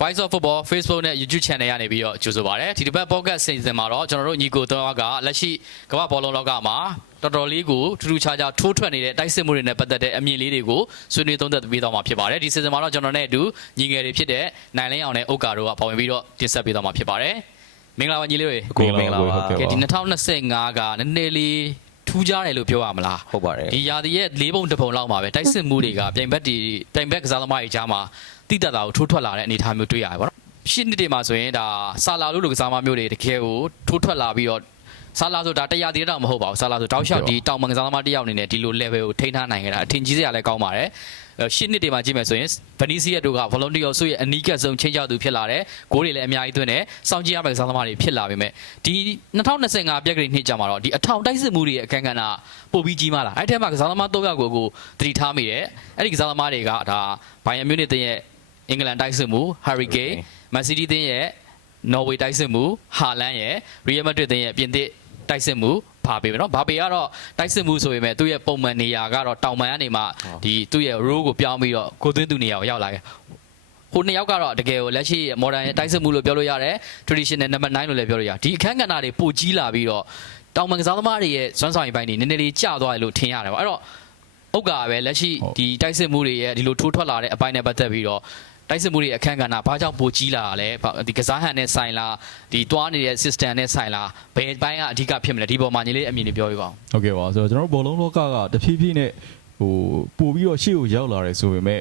Voice of Football Facebook နဲ့ YouTube Channel ကနေပြီးတော့ကြိုဆိုပါရစေဒီတစ်ပတ် podcast စီစဉ်မှာတော့ကျွန်တော်တို့ညီကိုသုံးယောက်ကလက်ရှိကမ္ဘာဘောလုံးလောကမှာတော်တော်လေးကိုထူးထူးခြားခြားထိုးထွက်နေတဲ့တိုက်စစ်မှုတွေနဲ့ပတ်သက်တဲ့အမြင်လေးတွေကိုဆွေးနွေးသုံးသပ်ပေးသွားမှာဖြစ်ပါတယ်ဒီစီစဉ်မှာတော့ကျွန်တော်နဲ့အတူညီငယ်တွေဖြစ်တဲ့နိုင်လင်းအောင်နဲ့ဥက္ကာတို့ကပါဝင်ပြီးတော့တင်ဆက်ပေးသွားမှာဖြစ်ပါတယ်မင်္ဂလာပါညီလေးတွေကိုမင်္ဂလာပါကဲဒီ2025ကနည်းနည်းလေး ထူးခြားတယ်လို့ပြောရမလားဟုတ်ပါတယ်ဒီယာဒီရဲ့လေးပုံတစ်ပုံလောက်မှာပဲတိုက်စစ်မှုတွေကပြိုင်ဘက်ဒီပြိုင်ဘက်ကစားသမားတွေကြားမှာတိတက်တာကိုထိုးထွက်လာတဲ့အနေအထားမျိုးတွေ့ရတယ်ပေါ့နော်ရှင်းနှစ်တွေမှာဆိုရင်ဒါဆာလာလို့လူကစားသမားမျိုးတွေတကယ်ကိုထိုးထွက်လာပြီးတော့ဆာလာဆိုတာတရားတည်းတော့မဟုတ်ပါဘူးဆာလာဆိုတောက်လျှောက်ဒီတောင်မန်ကစားသမားတစ်ယောက်အနေနဲ့ဒီလို level ကိုထိန်းထားနိုင်ကြတာအထင်ကြီးစရာလည်းကောင်းပါတယ်အဲ့ ရှင်းနှစ်တွေမှာကြည့်မယ်ဆိုရင်ဗနီစီယက်တို့က volunteer ဆိုရဲ့အနီးကပ်ဆုံးချင်းချောက်သူဖြစ်လာတယ်ဂိုးတွေလည်းအများကြီးသွင်းတယ်စောင့်ကြည့်ရမယ့်ကစားသမားတွေဖြစ်လာပြီမဲ့ဒီ2025ပြက်ကလေးနှစ်ကြာမှာတော့ဒီအထောင်တိုက်စစ်မှုတွေရဲ့အခန်းကဏ္ဍပို့ပြီးကြီးမားလာအဲ့ထဲမှာကစားသမား၃ယောက်ကိုကိုသတိထားမိတယ်အဲ့ဒီကစားသမားတွေကဒါဘိုင်ယန်မြူနစ်တင်းရဲ့အင်္ဂလန်တိုက်စစ်မှု Harry Kane မန်စီးတီးတင်းရဲ့နော်ဝေတိုက်စစ်မှုဟာလန်ရဲ့ရီယယ်မက်ဒရစ်တင်းရဲ့ပြင်သစ်တိုက်စစ်မှု ဘာပေမယ်နော်ဘာပေကတော့တိုက်စစ်မှုဆိုပေမဲ့သူ့ရဲ့ပုံမှန်နေရာကတော့တောင်ပန်ကနေမှဒီသူ့ရဲ့ role ကိုပြောင်းပြီးတော့ကိုသွင်းသူနေရာကိုရောက်လာခဲ့ဟိုနှစ်ယောက်ကတော့တကယ်ကိုလက်ရှိ modern ရဲ့တိုက်စစ်မှုလို့ပြောလို့ရတယ် traditional number 9လို့လည်းပြောလို့ရဒီအခန်းကဏ္ဍတွေပိုကြီးလာပြီးတော့တောင်ပန်ကစားသမားတွေရဲ့စွမ်းဆောင်ရည်ပိုင်းတွေနည်းနည်းလေးကျသွားတယ်လို့ထင်ရတယ်ပေါ့အဲ့တော့ဥက္ကာပဲလက်ရှိဒီတိုက်စစ်မှုတွေရဲ့ဒီလိုထိုးထွက်လာတဲ့အပိုင်းနဲ့ပတ်သက်ပြီးတော့ တိုက်စစ်မှုတွေအခန်းကဏ္ဍဘာကြောင့်ပိုကြီးလာတာလဲဘာဒီကစားဟန်နဲ့ဆိုင်လားဒီတွားနေတဲ့ system နဲ့ဆိုင်လားဘယ်ပိုင်းကအဓိကဖြစ်မလဲဒီပေါ်မှာညီလေးအမြင်တွေပြောပြပါဦးဟုတ်ကဲ့ပါဆိုတော့ကျွန်တော်တို့ဘောလုံးလောကကတဖြည်းဖြည်းနဲ့ဟိုပို့ပြီးတော့ရှေ့ကိုရောက်လာတယ်ဆိုပေမဲ့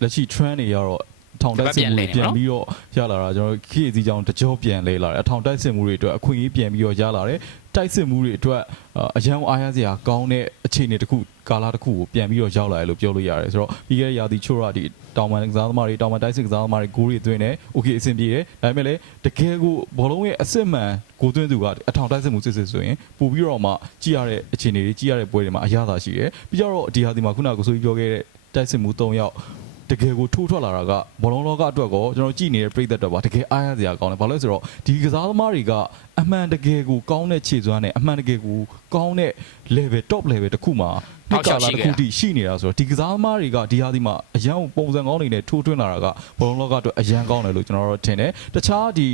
လက်ရှိ trend တွေကတော့ ထောင်တိုက်စစ်မှုတွေပြန်ပြီးတော့ရလာတာကျွန်တော်တို့ခေတ်အစည်းကြောင်းတကြောပြန်လဲလာတယ်အထောင်တိုက်စစ်မှုတွေအတွက်အခွင့်အရေးပြန်ပြီးတော့ရလာတယ်တိုက်စစ်မှုတွေအတွက်အာအရန်အားရစရာကောင်းတဲ့အခြေအနေတစ်ခုကာလတစ်ခုကိုပြန်ပြီးတော့ရောက်လာတယ်လို့ပြောလို့ရတယ်ဆိုတော့ပြီးခဲ့တဲ့ရာသီချို့ရဒီတောင်ပန်ကစားသမားတွေတောင်ပန်တိုက်စစ်ကစားသမားတွေဂိုးတွေသွင်းတယ် okay အဆင်ပြေတယ်ဒါပေမဲ့လည်းတကယ်ကိုဘောလုံးရဲ့အစစ်မှန်ဂိုးသွင်းသူကအထောင်တိုက်စစ်မှုစစ်စစ်ဆိုရင်ပို့ပြီးတော့မှကြည့်ရတဲ့အခြေအနေတွေကြည့်ရတဲ့ပွဲတွေမှာအရသာရှိတယ်ပြီးကြတော့ဒီဟာဒီမှာခုနကကိုဆိုကြီးပြောခဲ့တဲ့တိုက်စစ်မှု၃ယောက် တကယ်ကိုထိုးထွက်လာတာကဘောလုံးလောကအတွက်ကောကျွန်တော်ကြည့်နေတဲ့ပြည်သက်တွေပါတကယ်အားရစရာကောင်းတယ်ဘာလို့လဲဆိုတော့ဒီကစားသမားတွေက အမှန်တကယ်ကိုကောင်းတဲ့ခြေစွမ်းနဲ့အမှန်တကယ်ကိုကောင်းတဲ့ level top level တစ်ခုမှာတောက်လျှောက်ရှိတစ်ခဲ့ခုတာထိရှိနေတာဆိုတော့ဒီကစားသမားတွေကဒီဟာဒီမှာအရန်ပုံစံကောင်းနေနဲ့ထိုးထွင်းလာတာကဘောလုံးလောကအတွက်အရန်ကောင်းတယ်လို့ကျွန်တော်တို့ထင်တယ်တခြားဒီ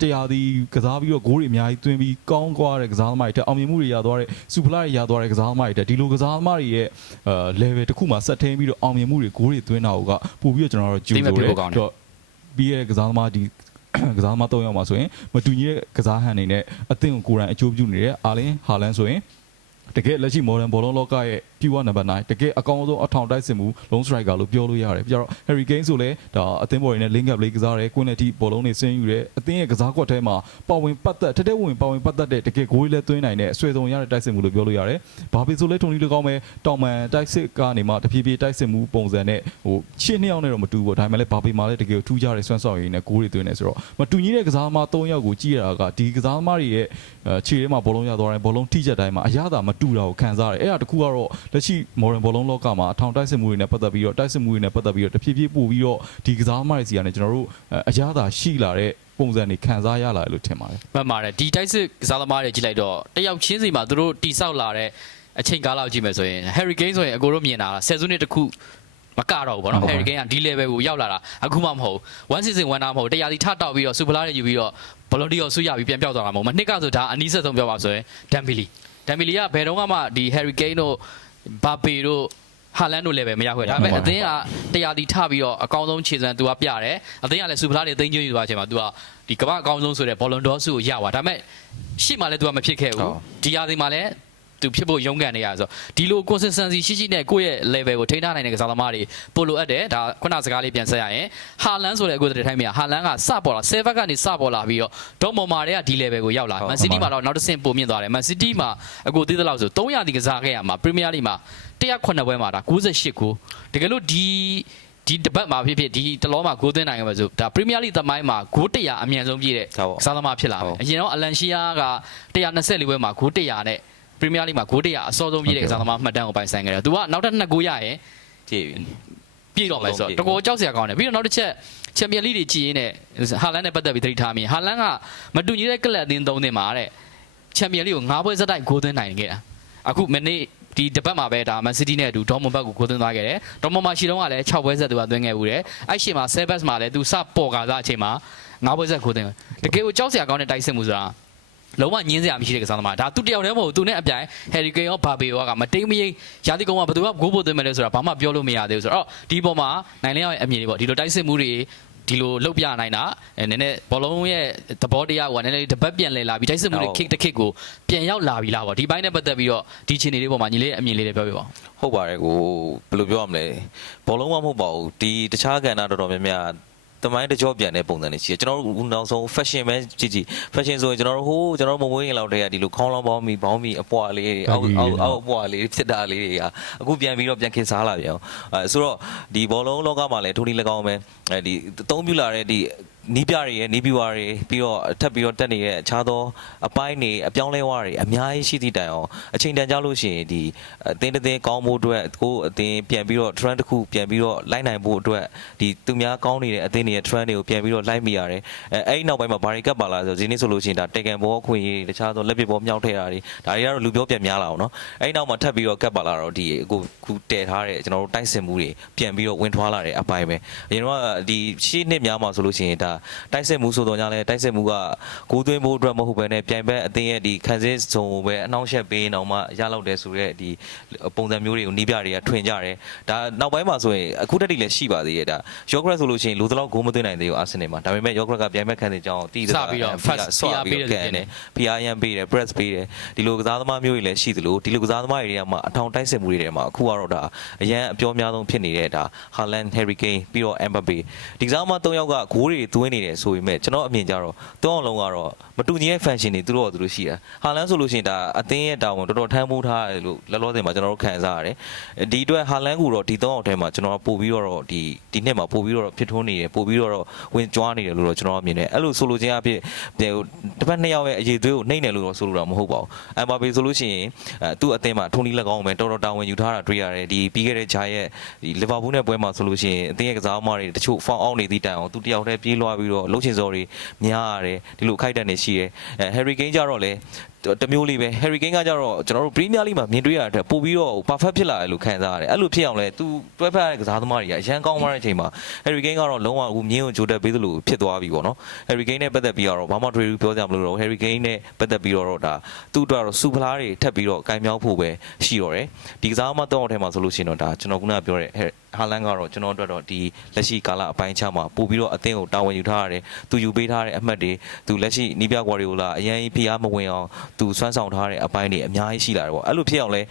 တရားဒီကစားပြီးတော့ဂိုးတွေအများကြီးသွင်းပြီးကောင်းသွားတဲ့ကစားသမားတွေတက်အောင်မြင်မှုတွေရသွားတဲ့စူပလာတွေရသွားတဲ့ကစားသမားတွေတက်ဒီလိုကစားသမားတွေရဲ့အဲ level တစ်ခုမှာဆက်ထင်းပြီးတော့အောင်မြင်မှုတွေဂိုးတွေသွင်းတာကပို့ပြီးတော့ကျွန်တော်တို့ကြိုးဆိုတယ်တော့ပြီးရဲ့ကစားသမားဒီ ကစားသမား၃ယောက်မှာဆိုရင်မတူညီတဲ့ကစားဟန်တွေနဲ့အသင်းကိုကိုယ်တိုင်အကျိုးပြုနေတဲ့အာလင်ဟာလန်ဆိုရင်တကယ်လက်ရှိ modern ဘောလုံးလောကရဲ့ P1 number 9တကယ်အကောင်ဆုံးအထောင်တိုက်စစ်မှု long striker လို့ပြောလို့ရတယ်ပြီးတော့ Harry Kane ဆိုလဲဒါအသင်းပေါ်ရင်းနဲ့ link up လေးကစားတယ် quality ဘောလုံးတွေဆင်းယူတယ်အသင်းရဲ့ကစားကွက်ထဲမှာပါဝင်ပတ်သက်ထက်တဲ့ဝင်ပါဝင်ပတ်သက်တဲ့တကယ်ဂိုးလေးသွင်းနိုင်တဲ့အဆွေဆုံးရတဲ့တိုက်စစ်မှုလို့ပြောလို့ရတယ်ဘာဖြစ်ဆိုလဲထုံလီတကောင်းပဲတောင်မန်တိုက်စစ်ကနေမှတဖြည်းဖြည်းတိုက်စစ်မှုပုံစံနဲ့ဟိုရှင်းနှစ်ယောက်နဲ့တော့မတူဘူးဒါပေမဲ့လည်းဘာပေမှာလည်းတကယ်ထူးခြားတဲ့ဆွမ်းဆောင်ရည်နဲ့ဂိုးတွေသွင်းနေဆိုတော့မတူညီတဲ့ကစားသမား၃ယောက်ကိုကြည့်ရတာကဒီကစားသမားတွေရဲ့အဲခြေထဲမှာဘောလုံးရသွားတယ်ဘောလုံးထိချက်တိုင်းမှာအရသာမတူတာကိုခံစားရတယ်အဲ့ဒါတခုကတော့လက်ရှိ modern ဘောလုံးလောကမှာအထောင်တိုက်စစ်မှုတွေနဲ့ပတ်သက်ပြီးတော့တိုက်စစ်မှုတွေနဲ့ပတ်သက်ပြီးတော့တဖြည်းဖြည်းပို့ပြီးတော့ဒီကစားသမားတွေစီကနေကျွန်တော်တို့အရသာရှိလာတဲ့ပုံစံတွေခံစားရလာတယ်လို့ထင်ပါတယ်မှတ်ပါတယ်ဒီတိုက်စစ်ကစားသမားတွေကြည့်လိုက်တော့တယောက်ချင်းစီမှာသူတို့တိဆောက်လာတဲ့အချိန်ကာလကိုကြည့်မယ်ဆိုရင် Harry Kane ဆိုရင်အကိုတို့မြင်တာလားဆယ်စုနှစ်တစ်ခုမကတော့ဘူးဗောနော် Harry Kane ကဒီ level ကိုရောက်လာတာအခုမှမဟုတ်1 season 1တာမဟုတ်တရားစီထတောက်ပြီးတော့စူပလာတွေယူပြီးတော့ volunteer ဆုရပြီးပြန်ပြောက်သွားတာမဟုတ်မနှစ်ကဆိုဒါအနီးဆက်ဆုံးပြောပါဆိုရင် Dembele Dembele ကဘယ်တော့မှဒီ Harry Kane တို့ Mbappe တို့ဟာလန်တို့လည်းပဲမရခွင့်ဒါပေမဲ့အသင်းကတရားတီထပြီးတော့အကောင်းဆုံးခြေစွမ်းသူကပြတယ်အသင်းကလည်းစူပလာတွေအသိချင်းယူသွားချိန်မှာသူကဒီကမ္ဘာအကောင်းဆုံးဆိုတဲ့ Ballon d'Or ဆုကိုရသွားဒါပေမဲ့ရှေ့မှာလည်းသူကမဖြစ်ခဲ့ဟုဘူးတ်ဒီရာသီမှာလည်း သူဖြစ်ဖို့ရုန်းကန်နေရဆိုဒီလို consistency ရှိရှိနဲ့ကိုယ့်ရဲ့ level ကိုထိန်းထားနိုင်တဲ့ကစားသမားတွေပို့လိုအပ်တယ်ဒါခုနစကားလေးပြန်ဆက်ရရင်ဟာလန်ဆိုတဲ့အခုတဲ့ထိုင်းမြေဟာလန်ကစပေါ်လာ7ကနေစပေါ်လာပြီးတော့ဒေါ်မော်မာတွေကဒီ level ကိုရောက်လာမန်စီးတီးမှာတော့နောက်တစ်ဆင့်ပိုမြင့်သွားတယ်မန်စီးတီးမှာအခုသိသလောက်ဆို300ဒီကစားခဲ့ရမှာပရီးမီးယားလိမှာ109ပွဲမှာဒါ98ကိုတကယ်လို့ဒီဒီတပတ်မှာဖြစ်ဖြစ်ဒီတလောမှာဂိုးသွင်းနိုင်ခဲ့ပါဆိုဒါပရီးမီးယားလိသမိုင်းမှာဂိုး100အမြန်ဆုံးပြည့်တဲ့ဟုတ်ပါကစားသမားဖြစ်လာတယ်ဟုတ်အရင်တော့အလန်ရှီယာက124ပွဲမှာဂိုး100နဲ့ ပရီးမီးယားလိမှာဂိုး100အစောဆုံးပြည့်တဲ့ကစားသမားမှတ်တမ်းကိုပိုင်ဆိုင်ခဲ့တယ်သူကနောက်ထပ်2ဂိုးရရင်ကြည့်ပြီပြည့်တော့မယ်ဆိုတော့တကောကြောက်စရာကောင်းတယ်ပြီးတော့နောက်တစ်ချက်ချန်ပီယံလိတွေကြည်ရင်းနဲ့ဟာလန်နဲ့ပတ်သက်ပြီးသတိထားမိဟာလန်ကမတူညီတဲ့ကလပ်အသင်းသုံးသင်းမှာတဲ့ချန်ပီယံလိကို9ပွဲစတိုက်ဂိုးသွင်းနိုင်ခဲ့တာအခုမနေ့ဒီတပတ်မှာပဲဒါမန်စီးတီးနဲ့အတူဒေါ်မွန်ဘတ်ကိုကိုသွင်းသွားခဲ့တယ်ဒေါ်မွန်မှာရှီတော့ကလည်း6ပွဲဆက်သူကသွင်းခဲ့ဘူးတယ်အဲ့ရှေ့မှာဆဲဘတ်မှာလည်းသူစပေါ်ကာစားအချိန်မှာ9ပွဲဆက်ကိုသွင်းတကယ်ကိုကြောက်စရာကောင်းတဲ့တိုက်စစ်မှုဆိုတာ လုံးဝညင်းစရာမရှိတဲ့ကစားသမားဒါသူတယောက်တည်းမဟုတ်သူနဲ့အပြိုင်ဟယ်ရီကိန်းရောဘာဘေရောကမတိမ်မရိရာသီကုန်းကဘယ်သူကဂိုးပို့သွင်းမယ်လဲဆိုတာဘာမှပြောလို့မရသေးဘူးဆိုတော့ဒီပေါ်မှာနိုင်လင်းရဲ့အမြင်လေးပေါ့ဒီလိုတိုက်စစ်မှုတွေဒီလိုလှုပ်ပြနိုင်တာအဲနည်းနည်းဘောလုံးရဲ့သဘောတရားကနည်းနည်းလေးတပတ်ပြန်လဲလာပြီးတိုက်စစ်မှုတွေ kick တစ် kick ကိုပြန်ရောက်လာပြီလားပေါ့ဒီဘိုင်းနဲ့ပတ်သက်ပြီးတော့ဒီခြေနေလေးပေါ်မှာညီလေးရဲ့အမြင်လေးတွေပြောပြပါဦးဟုတ်ပါတယ်ကိုဘယ်လိုပြောရမလဲဘောလုံးမမဟုတ်ပါဘူးဒီတခြားကဏ္ဍတော်တော်များများ တမိုင်းတကြောပြန်တဲ့ပုံစံတွေရှိတယ်ကျွန်တော်တို့နောက်ဆုံး fashion ပဲကြည့်ကြည့် fashion ဆိုရင်ကျွန်တော်တို့ဟိုးကျွန်တော်တို့မမွေးရင်လောက်တည်းကဒီလိုခေါင်းလောင်းပေါင်းမီပေါင်းမီအပွားလေးတွေအောက်အောက်အောက်အပွားလေးဖြစ်တာလေးတွေကအခုပြန်ပြီးတော့ပြန်ခင်းစားလာပြန်အောင်အဲဆိုတော့ဒီဘောလုံးလောကမှာလည်းထိုးနီ၎င်းပဲအဲဒီအသုံးပြုလာတဲ့ဒီ နီးပြတွေရဲ့နီးပြွားတွေပြီးတော့ထပ်ပြီးတော့တက်နေတဲ့အခြားသောအပိုင်းတွေအပြောင်းလဲဝါတွေအများကြီးရှိသည့်တိုင်အောင်အချိန်တန်ကြလို့ရှိရင်ဒီအသင်းတစ်သင်းကောင်းဖို့အတွက်ကိုယ်အသင်းပြန်ပြီးတော့ trend တစ်ခုပြန်ပြီးတော့လိုက်နိုင်ဖို့အတွက်ဒီသူများကောင်းနေတဲ့အသင်းတွေရဲ့ trend တွေကိုပြန်ပြီးတော့လိုက်မိရတယ်အဲအဲ့ဒီနောက်ပိုင်းမှာဘာတွေကပ်ပါလာဆိုဒီနေ့ဆိုလို့ရှိရင်ဒါတေကန်ဘောခွင့်ရေးတခြားသောလက်ပစ်ဘောမြောက်ထည့်တာတွေဒါတွေကတော့လူပြောပြန်များလာအောင်နော်အဲ့ဒီနောက်မှာထပ်ပြီးတော့ကပ်ပါလာတော့ဒီအခုခုတည်ထားတဲ့ကျွန်တော်တို့တိုက်စင်မှုတွေပြန်ပြီးတော့ဝင်ထွားလာတဲ့အပိုင်းပဲအရင်တော့ဒီရှေ့နှစ်များမှာဆိုလို့ရှိရင်ဒါတိုက်စင်မှုဆိုတော့ညလဲတိုက်စင်မှုကကိုးသွင်းဖို့အတွက်မဟုတ်ဘဲနဲ့ပြိုင်ဘက်အသင်းရဲ့ဒီခံစစ်ဇုံကိုပဲအနှောင့်အယှက်ပေးနေအောင်မှရလောက်တယ်ဆိုတော့ဒီပုံစံမျိုးတွေကိုနီးပြတွေကထွင်ကြတယ်ဒါနောက်ပိုင်းမှာဆိုရင်အခုတက်တိလည်းရှိပါသေးရဲ့ဒါယောဂရက်ဆိုလို့ရှိရင်လူသလောက်ဂိုးမသွင်းနိုင်သေးဘူးအာဆင်နယ်မှာဒါပေမဲ့ယောဂရက်ကပြိုင်ဘက်ခံစစ်ကြောင်းတီးစပြီးတော့ fast ဆွာပြီးတော့ကန်တယ် PR ရန်ပေးတယ် press ပေးတယ်ဒီလိုကစားသမားမျိုးတွေလည်းရှိသလိုဒီလိုကစားသမားတွေတွေကမှအထောင်တိုက်စစ်မှုတွေထဲမှာအခုကတော့ဒါအရန်အပြောများဆုံးဖြစ်နေတဲ့ဒါ Haaland Harry Kane ပြီးတော့ Mbappe ဒီကစားသမား၃ယောက်ကဂိုးတွေသွင်းနေတယ်ဆိုပေမဲ့ကျွန်တော်အမြင်ကြတော့၃အောင်လုံးကတော့မတူညီတဲ့ function တွေသူတို့ကသူတို့ရှိတာ Haaland ဆိုလို့ရှိရင်ဒါအသင်းရဲ့တာဝန်တော်တော်ထမ်းမိုးထားတယ်လို့လောလောဆယ်မှာကျွန်တော်တို့ခံစားရတယ်ဒီအတွက် Haaland ကိုတော့ဒီ၃အောင်ထဲမှာကျွန်တော်ပို့ပြီးတော့ဒီဒီနှစ်မှာပို့ပြီးတော့ဖြစ်ထွန်းနေတယ်ပို့ပြီးတော့ဝင်ကြွားနေတယ်လို့တော့ကျွန်တော်အမြင်တယ်အဲ့လိုဆိုလိုချင်အဖြစ်ဒီတစ်ပတ်နှစ်ယောက်ရဲ့အရေးသွေးကိုနှိမ့်တယ်လို့တော့ဆိုလိုတာမဟုတ်ပါဘူး။ Mbappe ဆိုလို့ရှိရင်အဲသူ့အသင်းမှာထုံးနီးလက်ကောင်းပဲတော်တော်တာဝန်ယူထားတာတွေ့ရတယ်ဒီပြီးခဲ့တဲ့ဂျာရဲ့ဒီလီဗာပူးနဲ့ပွဲမှာဆိုလို့ရှိရင်အသင်းရဲ့ကစားသမားတွေတချို့ဖောင်းအောင်နေသည့်တိုင်အောင်သူတယောက်တည်းပြေးလွှားပြီးတော့လှုပ်ချင်စော်တွေများရတယ်ဒီလိုအခိုက်အတန့်တွေရှိရဲအဲ Harry Kane ကြတော့လေ တမျိုးလေးပဲ Harry Kane ကကြတော့ကျွန်တော်တို့ Premier League မှာမြင်တွေ့ရတဲ့ပို့ပြီးတော့ perfect ဖြစ်လာတယ်လို့ခံစားရတယ်အဲ့လိုဖြစ်အောင်လဲသူတွဲဖက်ရတဲ့ကစားသမားတွေကအရန်ကောင်းသွားတဲ့အချိန်မှာ Harry Kane ကတော့လုံးဝအခုမြင်းကိုကြိုတက်ပေးသလိုဖြစ်သွားပြီပေါ့နော် Harry Kane နဲ့ပတ်သက်ပြီးတော့ဘာမှတွေ့ဘူးပြောကြမလို့တော့ Harry Kane နဲ့ပတ်သက်ပြီးတော့ဒါသူ့အတွက်တော့စူဖလားတွေထပ်ပြီးတော့ကင်မြောက်ဖို့ပဲရှိတော့တယ်ဒီကစားသမားတော့အထဲမှာဆိုလို့ရှိရင်တော့ဒါကျွန်တော်ခုနကပြောတဲ့ဟာလန်ကတော့ကျွန်တော်တို့တော့ဒီလက်ရှိကာလအပိုင်းခြားမှာပို့ပြီးတော့အသင်းကိုတာဝန်ယူထားရတယ်သူယူပေးထားတဲ့အမှတ်တွေသူလက်ရှိနီးပြကွာရီယိုလာအရင်ဖိအားမဝင်အောင်သူစွမ်းဆောင်ထားတဲ့အပိုင်းတွေအများကြီးရှိလာတယ်ပေါ့အဲ့လိုဖြစ်အောင်လဲ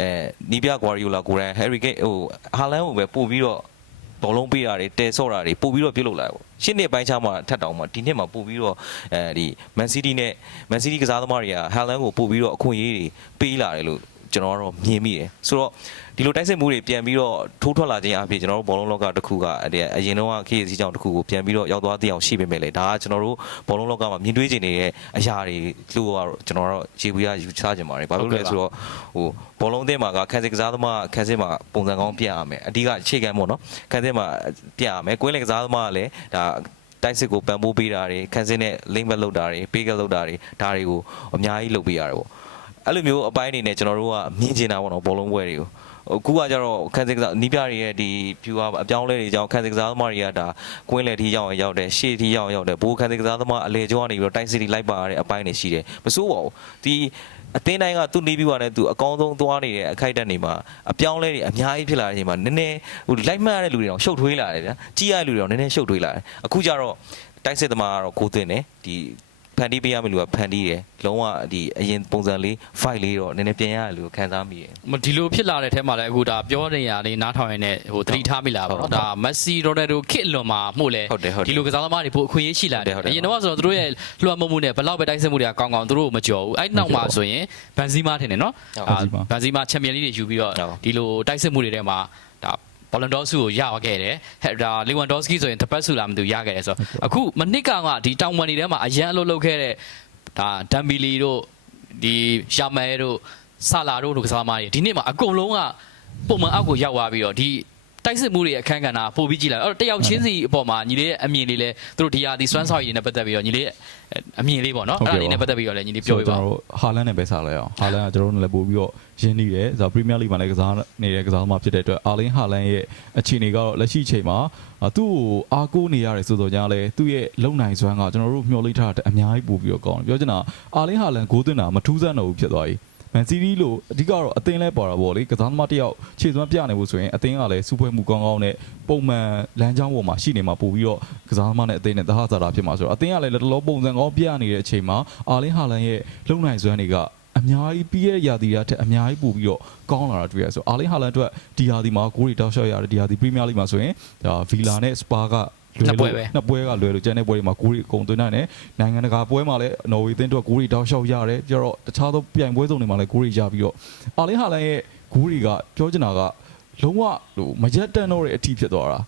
အဲနီးပြကွာရီယိုလာကိုရန် Harry Kane ဟိုဟာလန်ကိုပဲပို့ပြီးတော့ဘောလုံးပေးတာတွေတဲဆော့တာတွေပို့ပြီးတော့ပြုတ်လုပ်လာတယ်ပေါ့ရှင်းနှစ်ပိုင်းခြားမှာထပ်တောင်မှဒီနှစ်မှာပို့ပြီးတော့အဲဒီ Man City နဲ့ Man City ကစားသမားတွေက Haaland ကိုပို့ပြီးတော့အခွင့်အရေးတွေပေးလာတယ်လို့ ကျွန်တော်ကတော့မြင်မိတယ်ဆိုတော့ဒီလိုတိုက်စစ်မှုတွေပြန်ပြီးတော့ထိုးထွက်လာခြင်းအပြင်ကျွန်တော်တို့ဘောလုံးလောကတစ်ခုကအရင်တော့ KC ကြောင့်တစ်ခုကိုပြန်ပြီးတော့ရောက်သွားတဲ့အောင်ရှိပေမဲ့လေဒါကကျွန်တော်တို့ဘောလုံးလောကမှာမြင်တွေ့နေတဲ့အရာတွေလို့ကတော့ကျွန်တော်တို့ရေဘူးရယူချကြမှာတွေဘာလို့လဲဆိုတော့ဟိုဘောလုံးအသင်းမှာကခန်းစစ်ကစားသမားခန်းစစ်မှာပုံစံကောင်းပြရမယ်အဓိကအခြေခံပေါ့နော်ခန်းစစ်မှာပြရမယ်ကွင်းလေကစားသမားကလည်းဒါတိုက်စစ်ကိုပံ့ပိုးပေးတာတွေခန်းစစ်နဲ့ link back လုပ်တာတွေပေးကလုပ်တာတွေဒါတွေကိုအများကြီးလုပ်ပေးရတယ်ပေါ့ အဲ့လိုမျိုးအပိုင်းအနေနဲ့ကျွန်တော်တို့ကမြင်ကျင်တာပေါ့နော်ဘောလုံးပွဲတွေကိုအခုကကြတော့ခန်းစစ်ကစားနီးပြတွေရဲ့ဒီ viewer အပြောင်းလဲတွေကြောင့်ခန်းစစ်ကစားသမားတွေကဒါကွင်းလေထိရောက်ရောက်တယ်ရှေ့ထိရောက်ရောက်တယ်ဘိုးခန်းစစ်ကစားသမားအလေကျောင်းကနေပြီးတော့တိုက်စစ်တွေလိုက်ပါရတဲ့အပိုင်းတွေရှိတယ်မစိုးပါဘူးဒီအတင်းတိုင်းကသူ့နေပြီးွားနဲ့သူအကောင်းဆုံးသွားနေတဲ့အခိုက်အတန့်တွေမှာအပြောင်းလဲတွေအများကြီးဖြစ်လာတဲ့အချိန်မှာနည်းနည်းဟိုလိုက်မှတ်ရတဲ့လူတွေတော့ရှုပ်ထွေးလာတယ်ဗျာကြည့်ရတဲ့လူတွေတော့နည်းနည်းရှုပ်ထွေးလာတယ်အခုကျတော့တိုက်စစ်သမားကတော့ကိုသွင်းတယ်ဒီ ဖန်တီးပေးရမယ့်လူကဖန်တီးတယ်လုံးဝဒီအရင်ပုံစံလေး fight လေးတော့နည်းနည်းပြန်ရတယ်လို့ခံစားမိတယ်မဒီလိုဖြစ်လာတဲ့ထဲမှာလည်းအခုဒါပြောနေရလေးနားထောင်ရင်းနဲ့ဟိုသတိထားမိလာပါဟုတ်တော့ဒါမက်ဆီရိုနယ်ဒိုခစ်လွန်မှာမှုလဲဟုတ်တယ်ဟုတ်တယ်ဒီလိုကစားသမားတွေပိုအခွင့်အရေးရှိလာတယ်ဟုတ်တယ်အရင်တော့ဆိုတော့သူတို့ရဲ့လွှမ်းမိုးမှုနဲ့ဘယ်လောက်ပဲတိုက်စစ်မှုတွေကကောင်းကောင်းသူတို့ကိုမကြော်ဘူးအဲ့နောက်မှာဆိုရင်ဘန်ဇီမာထင်တယ်နော်ဟုတ်အာဘန်ဇီမာချန်ပီယံလိတွေယူပြီးတော့ဟုတ်ဒီလိုတိုက်စစ်မှုတွေထဲမှာဒါ ဘောလန်ဒေါဆုကိုရခဲ့တယ်ဟဲ့ဒါလီဝန်ဒေါစကီဆိုရင်တပတ်ဆုလာမသူရခဲ့တယ်ဆိုတော့အခုမနစ်ကောင်ကဒီတောင်ဝန်တွေထဲမှာအရန်အလုပ်လုပ်ခဲ့တဲ့ဒါဒမ်ဘီလီတို့ဒီရှာမဲတို့ဆာလာတို့လိုကစားသမားတွေဒီနေ့မှာအကုန်လုံးကပုံမှန်အောက်ကိုရောက်သွားပြီးတော့ဒီ တိုက်စစ်မှုတွေရဲ့အခန်းကဏ္ဍပို့ပြီးကြည့်လိုက်အဲ့တော့တယောက်ချင်းစီအပေါ်မှာညီလေးရဲ့အမြင်လေးလဲသူတို့ဒီဟာဒီစွမ်းဆောင်ရည်တွေနဲ့ပတ်သက်ပြီးတော့ညီလေးရဲ့အမြင်လေးပေါ့နော်ဟုတ်အဲ့ကဲ့ဒါလေးနဲ့ပါပတ်သက်ပြီးတော့လည်းညီလေးပြောပြပါကျွန်တော်တို့ဟာလန်နဲ့ပဲစားလိုက်အောင်ဟာလန်ကကျွန်တော်တို့လည်းပို့ပြီးတော့ရင်းနှီးတယ်ဆိုတော့ပရီးမီးယားလိမှာလည်းကစားနေတဲ့ကစားသမားဖြစ်တဲ့အတွက်အာလင်းဟာလန်ရဲ့အခြေအနေကတော့လက်ရှိအချိန်မှာအာသူ့ကိုအားကိုးနေရတယ်ဆိုတော့ကြာလဲသူ့ရဲ့လုံနိုင်စွမ်းကကျွန်တော်တို့မျှော်လင့်ထားတဲ့အများကြီးပို့ပြီးတော့ကောင်းတယ်ပြောချင်တာအာလင်းဟာလန်ဂိုးသွင်းတာမထူးဆန်းတော့ဘူးဖြစ်သွားပြီ မန်စီးတီးလို့အဓိကတော့အသင်းလဲပေါ်တာပေါ့လေကစားသမားတစ်ယောက်ခြေစွမ်းပြနေဖို့ဆိုရင်အသင်းကလည်းစူပွဲမှုကောင်းကောင်းနဲ့ပုံမှန်လမ်းကြောင်းပေါ်မှာရှိနေမှာပို့ပြီးတော့ကစားသမားနဲ့အသင်းနဲ့တဟဇာတာဖြစ်မှာဆိုတော့အသင်းကလည်းလက်တလောပုံစံကောင်းပြနေတဲ့အချိန်မှာအာလင်းဟာလန်ရဲ့လုံနိုင်စွမ်းတွေကအများကြီးပြီးရဲ့ရာသီရာထက်အများကြီးပို့ပြီးတော့ကောင်းလာတာတွေ့ရဆိုအာလင်းဟာလန်အတွက်ဒီဟာဒီမှာဂိုးတွေတောက်လျှောက်ရတယ်ဒီဟာဒီပရီးမီးယားလိမှာဆိုရင်ဒါဗီလာနဲ့စပါကလွယ် နှစ်ပွဲလို့ပဲနှစ်ပွဲကလွယ်လို့ကျန်တဲ့ပွဲတွေမှာဂိုးတွေအကုန်သွင်းနိုင်တယ်နိုင်ငံတကာပွဲမှာလည်းနော်ဝေးအသင်းအတွက်ဂိုးတွေတောက်လျှောက်ရတယ်ပြီးတော့တခြားသောပြိုင်ပွဲစုံတွေမှာလည်းဂိုးတွေရပြီးတော့အာလင်းဟာလန်ရဲ့ဂိုးတွေကပြောချင်တာကလုံးဝဟိုမရက်တန်တော့တဲ့အထီးဖြစ်သွားတာ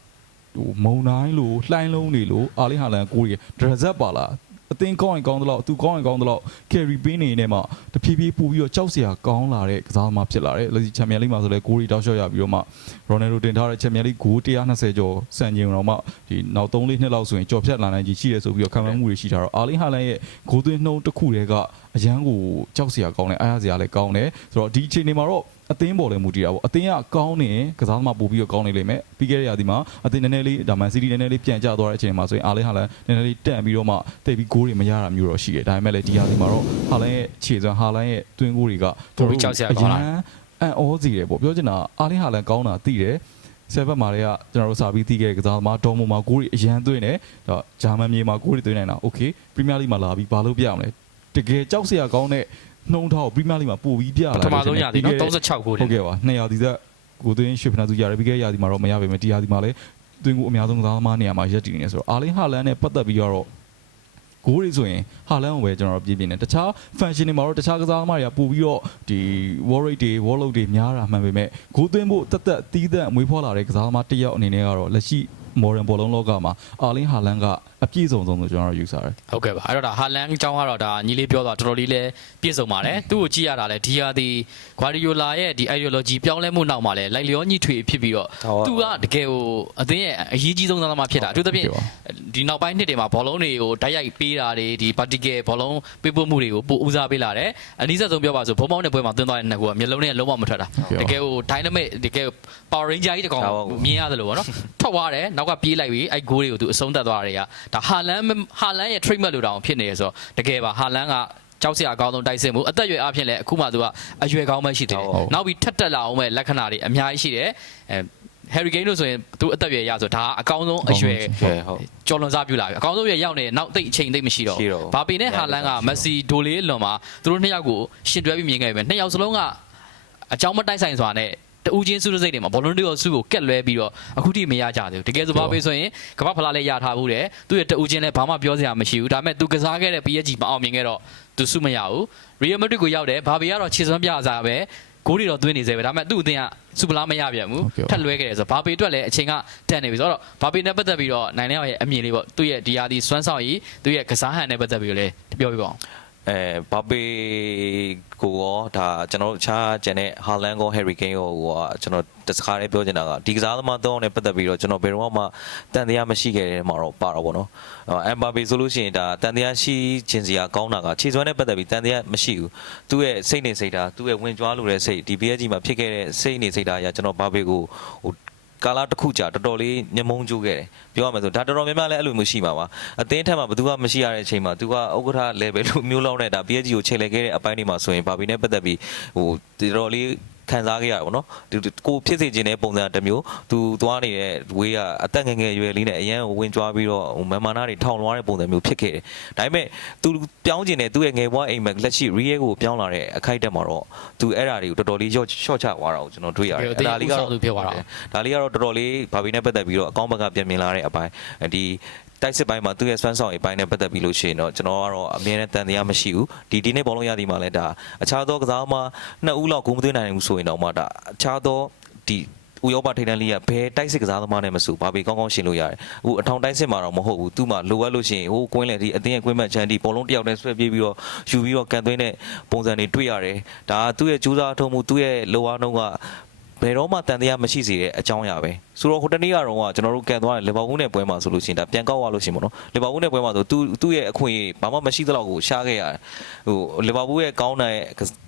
ဟိုမုံတိုင်းလို့လှိုင်းလုံးတွေလို့အာလင်းဟာလန်ဂိုးတွေဒရဇက်ပါလာ အသင်းကောင်းရင်ကောင်းသလောက်သူကောင်းရင်ကောင်းသလောက် carry ပေးနေနေမှာတဖြည်းဖြည်းပူပြီးတော့ကြောက်စရာကောင်းလာတဲ့ကစားသမားဖြစ်လာတယ်လက်ရှိချန်ပီယံလိမှာဆိုလဲဂိုးတွေတောက်လျှောက်ရပြီးတော့မှရိုနယ်ဒိုတင်ထားတဲ့ချန်ပီယံလိဂိုး120ကျော်စံချိန်တော့မှဒီနောက်3လေးနှစ်လောက်ဆိုရင်ကြော်ဖြတ်လာနိုင်ကြီးရှိတယ်ဆိုပြီးတော့ခံမှန်းမှုတွေရှိထားတော့အာလင်းဟာလန်ရဲ့ဂိုးသွင်းနှုံးတစ်ခုတည်းကအရန်ကိုကြောက်စရာကောင်းတယ်အားရစရာလည်းကောင်းတယ်ဆိုတော့ဒီအချိန်တွေမှာတော့ အသင်းပေါ်လည်းမူတည်တာပေါ့အသင်းကကောင်းနေရင်ကစားသမားပို့ပြီးတော့ကောင်းနေလိမ့်မယ်ပြီးခဲ့တဲ့ရာသီမှာအသင်းနည်းနည်းလေးဒါမန်စီးတီးနည်းနည်းလေးပြန်ကျသွားတဲ့အချိန်မှာဆိုရင်အာလင်းဟာလန်နည်းနည်းလေးတန့်ပြီးတော့မှတိတ်ပြီးဂိုးတွေမရတာမျိုးတော့ရှိတယ်ဒါပေမဲ့လည်းဒီရာသီမှာတော့ဟာလန်ရဲ့ခြေစွမ်းဟာလန်ရဲ့တွင်းဂိုးတွေက ပိုပြီးကြောက်စရာကောင်းလာ အရန်အံ့ဩစီတယ်ပေါ့ပြောချင်တာအာလင်းဟာလန်ကောင်းတာသိတယ်ဆယ်ဘက်မှာတွေကကျွန်တော်တို့စာပြီးသိခဲ့တဲ့ကစားသမားဒေါ်မိုမှာဂိုးတွေအရန်သွင်းတယ်ဒါဂျာမန်မြေမှာဂိုးတွေသွင်းနေတာโอเคပရီးမီးယားလိမှာလာပြီးဘာလို့ပြအောင်လဲတကယ်ကြောက်စရာကောင်းတဲ့ နှုံထောက်ပရီးမီးယားလိမှာပို့ပြီးပြပလာထမဆုံးရသည်နော်36ကိုဟုတ်ကဲ့ပါ200ဒီသက်ကိုသွင်းရွှေဖနာစုရတယ်ပြီးခဲ့တဲ့ရာသီမှာတော့မရပါဘူးဒီရာသီမှာလည်းသွင်းကိုအများဆုံးကစားသမားနေရာမှာရက်တည်နေတယ်ဆိုတော့အာလင်းဟာလန်နဲ့ပတ်သက်ပြီးတော့ဂိုးတွေဆိုရင်ဟာလန်ကိုပဲကျွန်တော်တို့ပြပြနေတခြား function တွေမှာတော့တခြားကစားသမားတွေကပို့ပြီးတော့ဒီ war rate တွေ war load တွေများတာမှန်ပေမဲ့ဂိုးသွင်းဖို့တက်တက်တီးသက်မွေးဖွားလာတဲ့ကစားသမားတစ်ယောက်အနေနဲ့ကတော့လက်ရှိ modern ဘောလုံးလောကမှာအာလင်းဟာလန်ကအပြည့်စုံဆုံးလို့ကျွန်တော်တို့ယူဆတယ်ဟုတ်ကဲ့ပါအဲ့တော့ဒါဟာလန်အကြောင်းကတော့ဒါညီလေးပြောတာတော်တော်လေးလဲပြည့်စုံပါတယ်သူ့ကိုကြည့်ရတာလဲဒီဟာဒီဂွာဒီယိုလာရဲ့ဒီ ideology ပြောင်းလဲမှုနောက်မှာလဲလိုက်လျောညီထွေဖြစ်ပြီးတော့ဟုတ်သူကတကယ်ကိုအသင်းရဲ့အရေးကြီးဆုံးသမားဖြစ်တာအထူးသဖြင့်ဟုတ်ကဲ့ပါဒီနောက်ပိုင်းနှစ်တွေမှာဘောလုံးတွေကိုတိုက်ရိုက်ပေးတာတွေဒီ particle ဘောလုံးပေးပို့မှုတွေကိုပိုဦးစားပေးလာတယ်အနည်းဆုံးပြောပါဆိုဘုံပေါင်းတဲ့ပွဲမှာသွင်းသွားတဲ့နှစ်ကူကမျက်လုံးနဲ့လုံးဝမထွက်တာဟုတ်ကဲ့ပါတကယ်ကို dynamic တကယ် power ranger ကြီးတကောင်ဟုတ်ပါဘူးမြင်ရတယ်လို့ဗောနော်ထွက်သွားတယ်နောက်ကပြေးလိုက်ပြီးအဲ့ဂိုးတွေကိုသူအဆုံးသတ်သွားတာတွေကဒါဟာလန်ဟာလန်ရဲ့ treatment လို့တောင်ဖြစ်နေရဆိုတော့တကယ်ပါဟာလန်ကကြောက်စရာအကောင်းဆုံးတိုက်စစ်မှုအသက်အရွယ်အဖြစ်လည်းအခုမှသူကအရွယ်ကောင်းမှရှိသေးတယ်ဟုတ်နောက်ပြီးထက်တက်လာအောင်မဲ့လက္ခဏာတွေအများကြီးရှိတယ်အဲ Harry Kane လို့ဆိုရင်သူအသက်အရွယ်ရဆိုဒါအကောင်းဆုံးအရွယ်ကဲဟုတ်ကျော်လွန်စားပြလာပြီအကောင်းဆုံးရွယ်ရောက်နေနောက်သိပ်အချိန်သိပ်မရှိတော့ရှိတော့ဘာပေနဲ့ဟာလန်ကမက်ဆီဒိုလေးလွန်မှာသူတို့နှစ်ယောက်ကိုရှင်တွဲပြီးမြင်ခဲ့ပြီနှစ်ယောက်စလုံးကအကြောင်းမတိုက်ဆိုင်စွာနဲ့ တူးချင်းစုစိတ်တွေမှာဘောလုံးတွေရောစုကိုကက်လွဲပြီးတော့အခုထိမရကြသေးဘူးတကယ်ဆိုဘာပေဆိုရင်ကမ္ဘာဖလားလေးရထားဘူးတယ်သူရဲ့တူးချင်းလည်းဘာမှပြောစရာမရှိဘူးဒါပေမဲ့သူကစားခဲ့တဲ့ PSG မအောင်မြင်ခဲ့တော့သူစုမရဘူး Real Madrid ကိုရောက်တယ်ဘာပေကတော့ခြေစွမ်းပြစားပဲဂိုးတွေတော့သွင်းနေစေပဲဒါပေမဲ့သူ့အသင်းကစူပလာမရပြန်ဘူးဟုတ်ကဲ့ပါထက်လွဲခဲ့တယ်ဆိုတော့ဘာပေအတွက်လည်းအချိန်ကတန်နေပြီဆိုတော့ဘာပေနဲ့ပတ်သက်ပြီးတော့နိုင်နေရဲ့အမြင်လေးပေါ့သူ့ရဲ့ဒီဟာဒီစွမ်းဆောင်ရည်သူ့ရဲ့ကစားဟန်နဲ့ပတ်သက်ပြီးတော့လည်းပြောပြပါအောင် အဲဘာပေကိုရောဒါကျွန်တော်တို့အခြားကျန်တဲ့ဟာလန်ကိုဟယ်ရီကိန်းကိုကကျွန်တော်တစ်ခါလေးပြောချင်တာကဒီကစားသမားသုံးအောင်နဲ့ပတ်သက်ပြီးတော့ကျွန်တော်ဘယ်တော့မှတန်တရားမရှိခဲ့တဲ့မှာတော့ပါတော့ဗောနော်အမ်ဘာပေဆိုလို့ရှိရင်ဒါတန်တရားရှိခြင်းစီကကောင်းတာကခြေစွမ်းနဲ့ပတ်သက်ပြီးတန်တရားမရှိဘူးသူ့ရဲ့စိတ်နေစိတ်ဓာတ်သူ့ရဲ့ဝင်ကြွားလို့တဲ့စိတ်ဒီ PSG မှာဖြစ်ခဲ့တဲ့စိတ်နေစိတ်ဓာတ်အရကျွန်တော်ဘာပေကိုဟို ကာလာတစ်ခုကြာတော်တော်လေးညမုံကျိုးခဲ့တယ်ပြောရမယ်ဆိုဒါတော်တော်များများလည်းအဲ့လိုမျိုးရှိမှာပါအသင်းထက်မှာဘယ်သူမှမရှိရတဲ့အချိန်မှာ तू ကဥက္ကဋ္ဌ level လို့မျိုးလောက်နဲ့ဒါ PSG ကိုချိန်လဲခဲ့တဲ့အပိုင်းတွေမှာဆိုရင်ဘာဘီနဲ့ပတ်သက်ပြီးဟိုတော်တော်လေး ခံစားခဲ့ရတာပေါ့နော်ဒီကိုဖြစ်စေခြင်းတဲ့ပုံစံတစ်မျိုးသူသွားနေတဲ့ဝေးကအသက်ငယ်ငယ်ရွယ်လေးနဲ့အရန်ကိုဝင်ကြွားပြီးတော့ဟိုမန်မာနာတွေထောင်လွှားတဲ့ပုံစံမျိုးဖြစ်ခဲ့တယ်ဒါပေမဲ့သူပြောင်းကျင်တဲ့သူ့ရဲ့ငယ်ဘွားအိမ်မက်လက်ရှိ real ကိုပြောင်းလာတဲ့အခိုက်အတန့်မှာတော့သူအဲ့ဓာတွေကိုတော်တော်လေးရှော့ရှော့ချသွားတာကိုကျွန်တော်တွေ့ရတယ်ဟုတ်ကဲ့အဲ့ဒါလေးကတော့သူပြောသွားတာဒါလေးကတော့တော်တော်လေးဘာဘီနဲ့ပတ်သက်ပြီးတော့အကောင့်ဘက်ကပြန်မြင်လာတဲ့အပိုင်းဒီ တိုက်စစ်ပိုင်းမှာသူ့ရဲ့စွမ်းဆောင်အပိုင်းနဲ့ပတ်သက်ပြီးလို့ရှိရင်တော့ကျွန်တော်ကတော့အမြဲတမ်းတန်တရားမရှိဘူးဒီဒီနေ့ဘောလုံးရသည်မှာလည်းဒါအခြားသောကစားသမားနှစ်ဦးလောက်ဂုဏ်မသွင်းနိုင်ဘူးဆိုရင်တော့မှဒါအခြားသောဒီဥရောပထိပ်တန်းလိကဘယ်တိုက်စစ်ကစားသမားနဲ့မဆိုဘာပေကောင်းကောင်းရှင်းလို့ရတယ်။ဟိုအထောင်တိုက်စစ်မှာတော့မဟုတ်ဘူး။သူ့မှာလိုအပ်လို့ရှိရင်ဟိုကွင်းလေဒီအတင်းရဲ့ကွင်းမချန်ဒီဘောလုံးတစ်ယောက်တည်းဆွဲပြေးပြီးတော့ယူပြီးတော့ကန်သွင်းတဲ့ပုံစံတွေတွေ့ရတယ်။ဒါကသူ့ရဲ့ကြိုးစားအထုံးမှုသူ့ရဲ့လိုအားနှုန်းက ဘယ်တော့မှတန်တရားမရှိစေတဲ့အကြောင်းအရာပဲဆိုတော့ဟိုတနေ့ကတော့ကကျွန်တော်တို့ကန်သွားတယ်လီဗာပူးနဲ့ပွဲမှာဆိုလို့ရှိရင်ဒါပြန်ကောက်ရလို့ရှိရင်ပေါ့နော်လီဗာပူးနဲ့ပွဲမှာဆိုသူသူ့ရဲ့အခွင့်အရေးဘာမှမရှိသလောက်ကိုရှားခဲ့ရတယ်ဟိုလီဗာပူးရဲ့ကောင်းတဲ့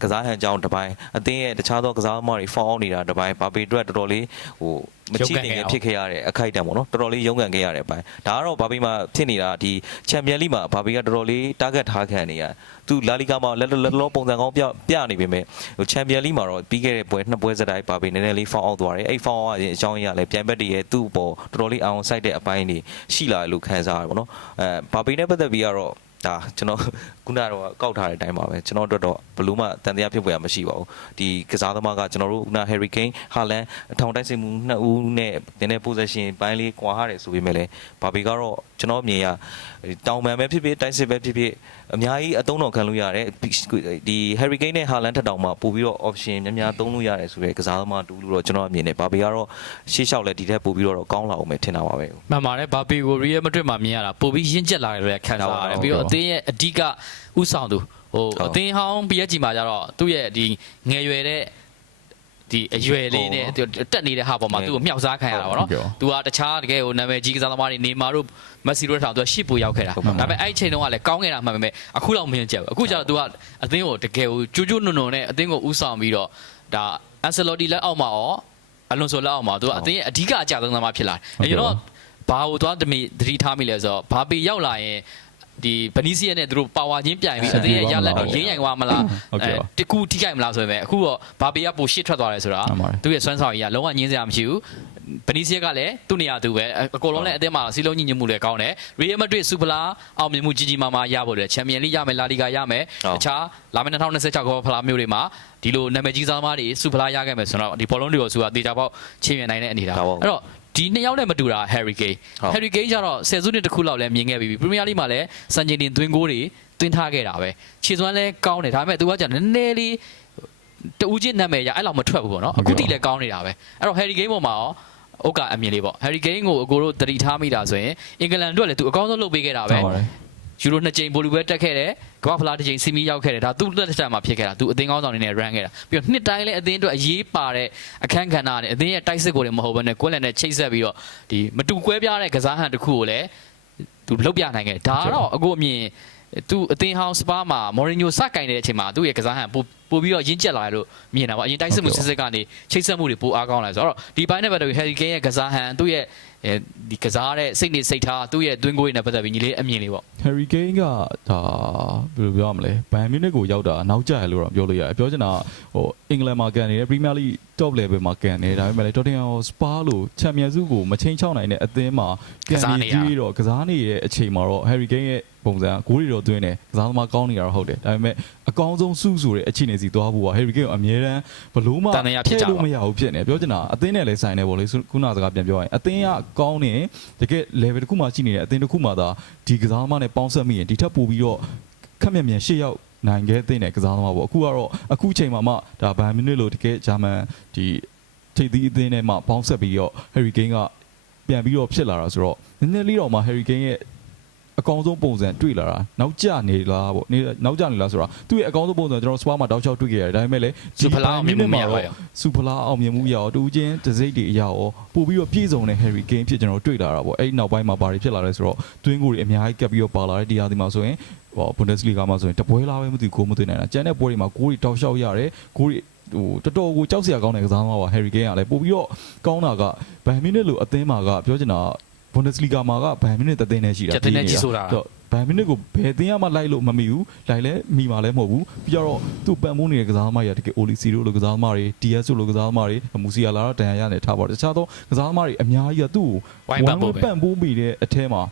ကစားဟန်ကြောင်းတစ်ပိုင်းအသင်းရဲ့တခြားသောကစားသမားတွေဖောင်းအောင်နေတာတစ်ပိုင်းဘာပေအတွက်တော်တော်လေးဟိုမချိနေဖြစ်ခဲ့ရတဲ့အခိုက်အတန့်ပေါ့နော်တော်တော်လေးရုန်းကန်ခဲ့ရတဲ့အပိုင်းဒါကတော့ဘာပေမှာဖြစ်နေတာဒီချန်ပီယံလိမှာဘာပေကတော်တော်လေး target ထားခံနေရသူလာလီဂါမှာလက်လက်လောပုံစံကောင်းပြပြနေပေမဲ့ဟိုချန်ပီယံလိမှာတော့ပြီးခဲ့တဲ့ပွဲနှစ်ပွဲစတိုင်းဘာပေနည်းနည်းလေးဖောင်းအောင်သွားတယ်အဲ့ဖောင်းအောင်အကြောင်းအရာလည်းပြန်ဘက်တည်းရဲ့သူ့ပေါ်တော်တော်လေးအောင်ဆိုင်တဲ့အပိုင်းတွေရှိလာတယ်လို့ခံစားရတယ်ပေါ့နော်အဲဘာပေနဲ့ပတ်သက်ပြီးကတော့ဒါကျွန်တော်ခုနကတော့ကောက်ထားတဲ့အတိုင်းပါပဲကျွန်တော်တို့တော့ဘလို့မှတန်တရားဖြစ်ပွဲမရှိပါဘူးဒီကစားသမားကကျွန်တော်တို့ခုန Harry Kane ဟာလန်အထောင်တိုက်စစ်မှုနှစ်ဦးနဲ့နည်းနည်း possession ပိုင်းလေးကွာဟာတယ်ဆိုပေမဲ့လည်းဘာပေကတော့ကျွန်တော်အမြင်ရတောင်ပန်ပဲဖြစ်ဖြစ်တိုက်စစ်ပဲဖြစ်ဖြစ်အများကြီးအသုံးတော်ခံလို့ရတယ်ဒီ Harry Kane နဲ့ Haaland ထက်တောင်မှပို့ပြီးတော့ option များများသုံးလို့ရတယ်ဆိုတဲ့ကစားသမားတူလို့တော့ကျွန်တော်အမြင်နဲ့ဘာပေကတော့ရှေ့လျှောက်လဲဒီထက်ပို့ပြီးတော့ကောင်းလာအောင်ပဲထင်တာပါပဲမှန်ပါတယ်ဘာပီကိုရီယယ်မဒရစ်မှာမြင်ရတာပိုပြီးရင့်ကျက်လာတယ်လို့ခံစားရတယ်ပြီးတော့အသင်းရဲ့အဓိကဥဆောင်သူဟိုအသင်းဟောင်း PSG မှာကြတော့သူ့ရဲ့ဒီငယ်ရွယ်တဲ့ဒီအရွယ်လေးနဲ့တက်နေတဲ့ဟာပေါ်မှာသူ့ကိုမြောက်စားခံရတာပေါ့နော်သူကတခြားတကယ်ဟိုနာမည်ကြီးကစားသမားတွေနေမာတို့မက်ဆီတို့ထောင်သူကရှစ်ပူရောက်ခဲ့တာဒါပေမဲ့အဲ့ချိန်တုန်းကလည်းကောင်းခဲ့တာမှန်ပေမဲ့အခုတော့မင်းကျက်ဘူးအခုကျတော့သူကအသင်းကိုတကယ်ကိုကျူးကျူးနုံနုံနဲ့အသင်းကိုဥဆောင်ပြီးတော့ဒါအန်ဆယ်လော်တီလက်အောက်မှာရောအလွန်ဆိုလက်အောက်မှာသူကအသင်းရဲ့အဓိကအကြဆုံးသမားဖြစ်လာတယ်ကျွန်တော်ဘာကိုသွားတမီသတိထားမိလဲဆိုတော့ဘာပေရောက်လာရင် ဒီဗနီးစီးယာနဲ့သူတို့ပါဝါချင်းပြိုင်ပြီးအသေးရဲ့ရလက်တွေရင်းရိုင်သွားမလားတကူထိကြိုက်မလားဆိုပေမဲ့အခုတော့ဘာပေကပိုရှစ်ထွက်သွားတယ်ဆိုတာသူရဲ့စွမ်းဆောင်ရည်ကလုံးဝညင်းစရာမရှိဘူးဗနီးစီးယာကလည်းသူ့နေရာသူပဲအကုန်လုံးလည်းအသင်းမှာစီလုံးညင်ညင်မှုလည်းကောင်းတယ်ရီယယ်မက်ဒရစ်စူပလာအောင်မြင်မှုကြီးကြီးမားမားရဖို့လေချန်ပီယံလိရမယ်လာလီဂါရမယ်တခြားလာမယ့်2026ကောဖလားမျိုးတွေမှာဒီလိုနာမည်ကြီးစားသမားတွေစူပလာရခဲ့မယ်ဆိုတော့ဒီဘောလုံးတွေကိုစူကတေချာပေါက်ချင်းမြင်နိုင်တဲ့အနေဒါအဲ့တော့ ဒီနှစ်ယောက်နဲ့မတူတာ Harry Kane Harry Kane ကျတော့ဆယ်စုနှစ်တစ်ခုလောက်လည်းမြင်ခဲ့ပြီးပြီပရီးမီးယားလိမှာလည်းစံချိန်တင်သွင်းကိုတွေသွင်းထားခဲ့တာပဲခြေစွမ်းလည်းကောင်းတယ်ဒါပေမဲ့သူကကျနည်းနည်းလေးတူးချင်းနာမည်ရအဲ့လောက်မထွက်ဘူးပေါ့နော်အခုထိလည်းကောင်းနေတာပဲအဲ့တော့ Harry Kane ပေါ်မှာရောဥက္ကအမြင်လေးပေါ့ Harry Kane ကိုအကိုတို့တတိထားမိတာဆိုရင်အင်္ဂလန်အတွက်လည်းသူအကောင်းဆုံးလုပ်ပေးခဲ့တာပဲဟုတ်ပါတယ်ယူရိုနှစ်ကြိမ်ဘိုလီပွဲတက်ခဲ့တယ် ကမ္ဘာဖလားတစ်ကြိမ်စီမီရောက်ခဲ့တယ်ဒါသူ့လက်ထက်မှာဖြစ်ခဲ့တာသူအသင်းကောင်းဆောင်နေနဲ့ run ခဲ့တာပြီးတော့နှစ်တိုင်းလည်းအသင်းအတွက်အရေးပါတဲ့အခန်းကဏ္ဍနဲ့အသင်းရဲ့တိုက်စစ်ကိုလည်းမဟုတ်ဘဲနဲ့ကွက်လက်နဲ့ချိတ်ဆက်ပြီးတော့ဒီမတူကွဲပြားတဲ့ကစားဟန်တစ်ခုကိုလည်းသူလုတ်ပြနိုင်ခဲ့ဒါကတော့အခုအမြင်သူအသင်းဟောင်းစပါးမှာမော်ရီညိုစကင်နေတဲ့အချိန်မှာသူ့ရဲ့ကစားဟန်ပိုပိုပြီးတော့ရင့်ကျက်လာတယ်လို့မြင်တာပေါ့အရင်တိုက်စစ်မှုစစ်စစ်ကနေချိတ်ဆက်မှုတွေပိုအားကောင်းလာဆိုတော့ဒီပိုင်းနဲ့ပတ်သက်ပြီး Harry Kane ရဲ့ကစားဟန်သူ့ရဲ့ အဲဒီကစားတဲ့စိတ်နေစိတ်ထားသူ့ရဲ့တွင်းကိုတွေနဲ့ပတ်သက်ပြီးညီလေးအမြင်လေးပေါ့ Harry Kane ကဒါဘယ်လိုပြောရမလဲဘန်မြူနစ်ကိုရောက်တာနောက်ကျရလို့တော့ပြောလို့ရတယ်ပြောချင်တာဟိုအင်္ဂလန်မှာကန်နေတဲ့ Premier League top level မှာကန်နေဒါပေမဲ့လည်း Tottenham Hotspur လို့ချန်ပီယံစုကိုမချင်းချောက်နိုင်တဲ့အသင်းမှာကန်နေပြီးတော့ကစားနေတဲ့အချိန်မှာတော့ Harry Kane ရဲ့ ပုံစံဂိုးတွေတော့သွင်းတယ်ကစားသမားကောင်းနေတာတော့ဟုတ်တယ်ဒါပေမဲ့အကောင်းဆုံးစုဆိုတဲ့အခြေအနေစီသွားဖို့က Harry Kane ကိုအမြဲတမ်းဘလို့မှလို့မရဘူးဖြစ်နေပြောချင်တာအသင်းနဲ့လည်းဆိုင်နေပေါ့လေခုနစကားပြန်ပြောရင်အသင်းကကောင်းနေတကယ် level တစ်ခုမှရှိနေတဲ့အသင်းတစ်ခုမှသာဒီကစားသမားနဲ့ပေါင်းဆက်မိရင်ဒီထက်ပိုပြီးတော့ခက်မြက်မြန်ရှေ့ရောက်နိုင်ခဲ့တဲ့ကစားသမားပေါ့အခုကတော့အခုချိန်မှာမှဒါဘန်မီနစ်လို့တကယ်ဂျာမန်ဒီထိပ်သီးအသင်းနဲ့မှပေါင်းဆက်ပြီးတော့ Harry Kane ကပြန်ပြီးတော့ဖြစ်လာတာဆိုတော့နည်းနည်းလေးတော့မှ Harry Kane ရဲ့ အကောင်းဆုံးပုံစံတွေ့လာတာနောက်ကျနေလားပေါ့နေနောက်ကျနေလားဆိုတော့သူ့ရဲ့အကောင်းဆုံးပုံစံကျွန်တော်စပါမှာတောက်ချောက်တွေ့ခဲ့ရတယ်ဒါပေမဲ့လည်းစူဖလာအောင်မြင်မှုမရပါဘူးစူဖလာအောင်မြင်မှုရအောင်တူချင်းတစိမ့်တွေအရာရောပို့ပြီးတော့ပြည့်စုံတဲ့ Harry Kane ဖြစ်ကျွန်တော်တွေ့လာတာပေါ့အဲ့ဒီနောက်ပိုင်းမှာဘာတွေဖြစ်လာလဲဆိုတော့တွင်းကိုတွေအများကြီးကပ်ပြီးတော့ပါလာတဲ့တရားဒီမှာဆိုရင်ဟို Bundesliga မှာဆိုရင်တပွဲလားပဲမသိကိုမသိနိုင်တာကျန်တဲ့ပွဲတွေမှာကိုတွေတောက်လျှောက်ရတယ်ကိုတွေဟိုတော်တော်ကိုကြောက်စရာကောင်းတဲ့ကစားသမားပါ Harry Kane ကလည်းပို့ပြီးတော့ကောင်းတာကဘန်မီနစ်လိုအသင်းမှာကပြောချင်တာ Bundesliga မှာကဘန်မီနစ်တသိန်းနဲ့ရှိတာချက်တင်းနဲ့ကြီးဆိုတာဘန်မီနစ်ကိုဘယ်တင်းရမှလိုက်လို့မမီဘူးလိုက်လဲမိမှာလဲမဟုတ်ဘူးပြီးတော့သူ့ပံ့ပိုးနေတဲ့ကစားသမားတွေကတကယ်အိုလီစီတို့လိုကစားသမားတွေ DS တို့လိုကစားသမားတွေမူစီယာလာတော့တန်ရရနေထားပါတော့တခြားသောကစားသမားတွေအများကြီးကသူ့ကိုဝိုင်းပန်ဖို့ပဲပံ့ပိုးမိတဲ့အထဲမှာ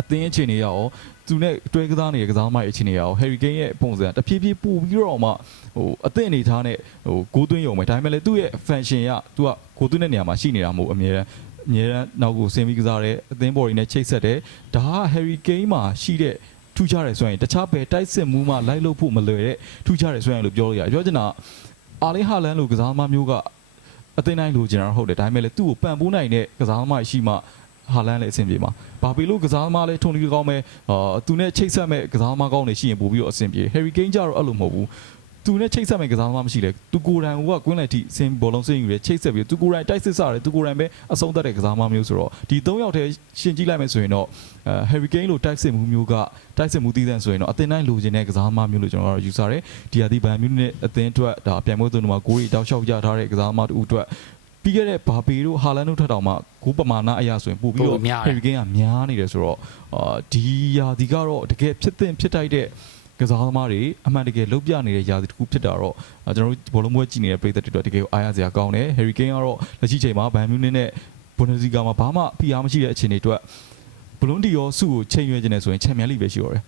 အသင်းအခြေအနေရောသူနဲ့တွဲကစားနေတဲ့ကစားသမားရဲ့အခြေအနေရော Harry Kane ရဲ့ပုံစံတဖြည်းဖြည်းပို့ပြီးတော့မှဟိုအသင့်အနေထားနဲ့ဟိုဂိုးသွင်းရုံပဲဒါပေမဲ့လည်းသူ့ရဲ့ function ကသူကဂိုးသွင်းတဲ့နေရာမှာရှိနေတာမဟုတ်အများ အများနောက်ကိုဆင်းပြီးကစားတယ်အသင်းဘော်တွေနဲ့ချိတ်ဆက်တယ်ဒါက Harry Kane မှာရှိတဲ့ထူးခြားတယ်ဆိုရင်တခြားဘယ်တိုက်စစ်မှုမှလိုက်လို့ဖို့မလွယ်တဲ့ထူးခြားတယ်ဆိုရင်လို့ပြောလို့ရတယ်ပြောချင်တာအာလင်းဟာလန်လိုကစားသမားမျိုးကအသိနိုင်လိုချင်တာဟုတ်တယ်ဒါပေမဲ့လည်းသူ့ကိုပံ့ပိုးနိုင်တဲ့ကစားသမားရှိမှဟာလန်လည်းအဆင်ပြေမှာဘာပေလို့ကစားသမားလည်းထုံလီကောင်းမဲ့အာသူနဲ့ချိတ်ဆက်မဲ့ကစားသမားကောင်းတွေရှိရင်ပို့ပြီးတော့အဆင်ပြေ Harry Kane ကြတော့အဲ့လိုမဟုတ်ဘူး သူနဲ့ချိတ်ဆက်မဲ့ကစားသမားမရှိလေသူကိုယ်တိုင်ကကွင်းလက်ထိစင်ဘောလုံးစင်ယူတယ်ချိတ်ဆက်ပြီးသူကိုယ်တိုင်တိုက်စစ်စားတယ်သူကိုယ်တိုင်ပဲအဆုံးသတ်တဲ့ကစားသမားမျိုးဆိုတော့ဒီ၃ယောက်တည်းရှင်ကြည့်လိုက်မယ်ဆိုရင်တော့အဲ Harry Kane လို့တိုက်စစ်မှုမျိုးကတိုက်စစ်မှုတည်တဲ့ဆိုရင်တော့အသင်းတိုင်းလိုချင်တဲ့ကစားသမားမျိုးလို့ကျွန်တော်တို့ယူဆတယ်ဒီဟာဒီဘန်မြူနဲ့အသင်းအတွက်ဒါပြိုင်ပွဲသွင်းမှာဂိုးရီတောက်လျှောက်ရထားတဲ့ကစားသမားတူအတွက်ပြီးခဲ့တဲ့ဘာပေတို့ဟာလန်တို့ထက်တောင်မှဂိုးပမာဏအရာဆိုရင်ပို့ပြီးတော့ Harry Kane ကများနေတယ်ဆိုတော့အာဒီယာဒီကတော့တကယ်ဖြစ်တဲ့ဖြစ်တိုက်တဲ့ ကစားသမားတွေအမှန်တကယ်လုတ်ပြနေတဲ့ယာဒီတစ်ခုဖြစ်တာတော့အာကျွန်တော်တို့ဘောလုံးပွဲကြည့်နေတဲ့ပရိသတ်တွေတော့တကယ်ကိုအားရစရာကောင်းတယ် Harry Kane ကတော့လက်ရှိချိန်မှာဘန်မြူနစ်နဲ့ဘွန်ဒစီဂါမှာဘာမှဖိအားမရှိတဲ့အခြေအနေအတွက်ဘလွန်ဒီရောစုကိုချိန်ရွေးခြင်းနဲ့ဆိုရင်ချန်ပီယံလိပဲရှိတော့တယ်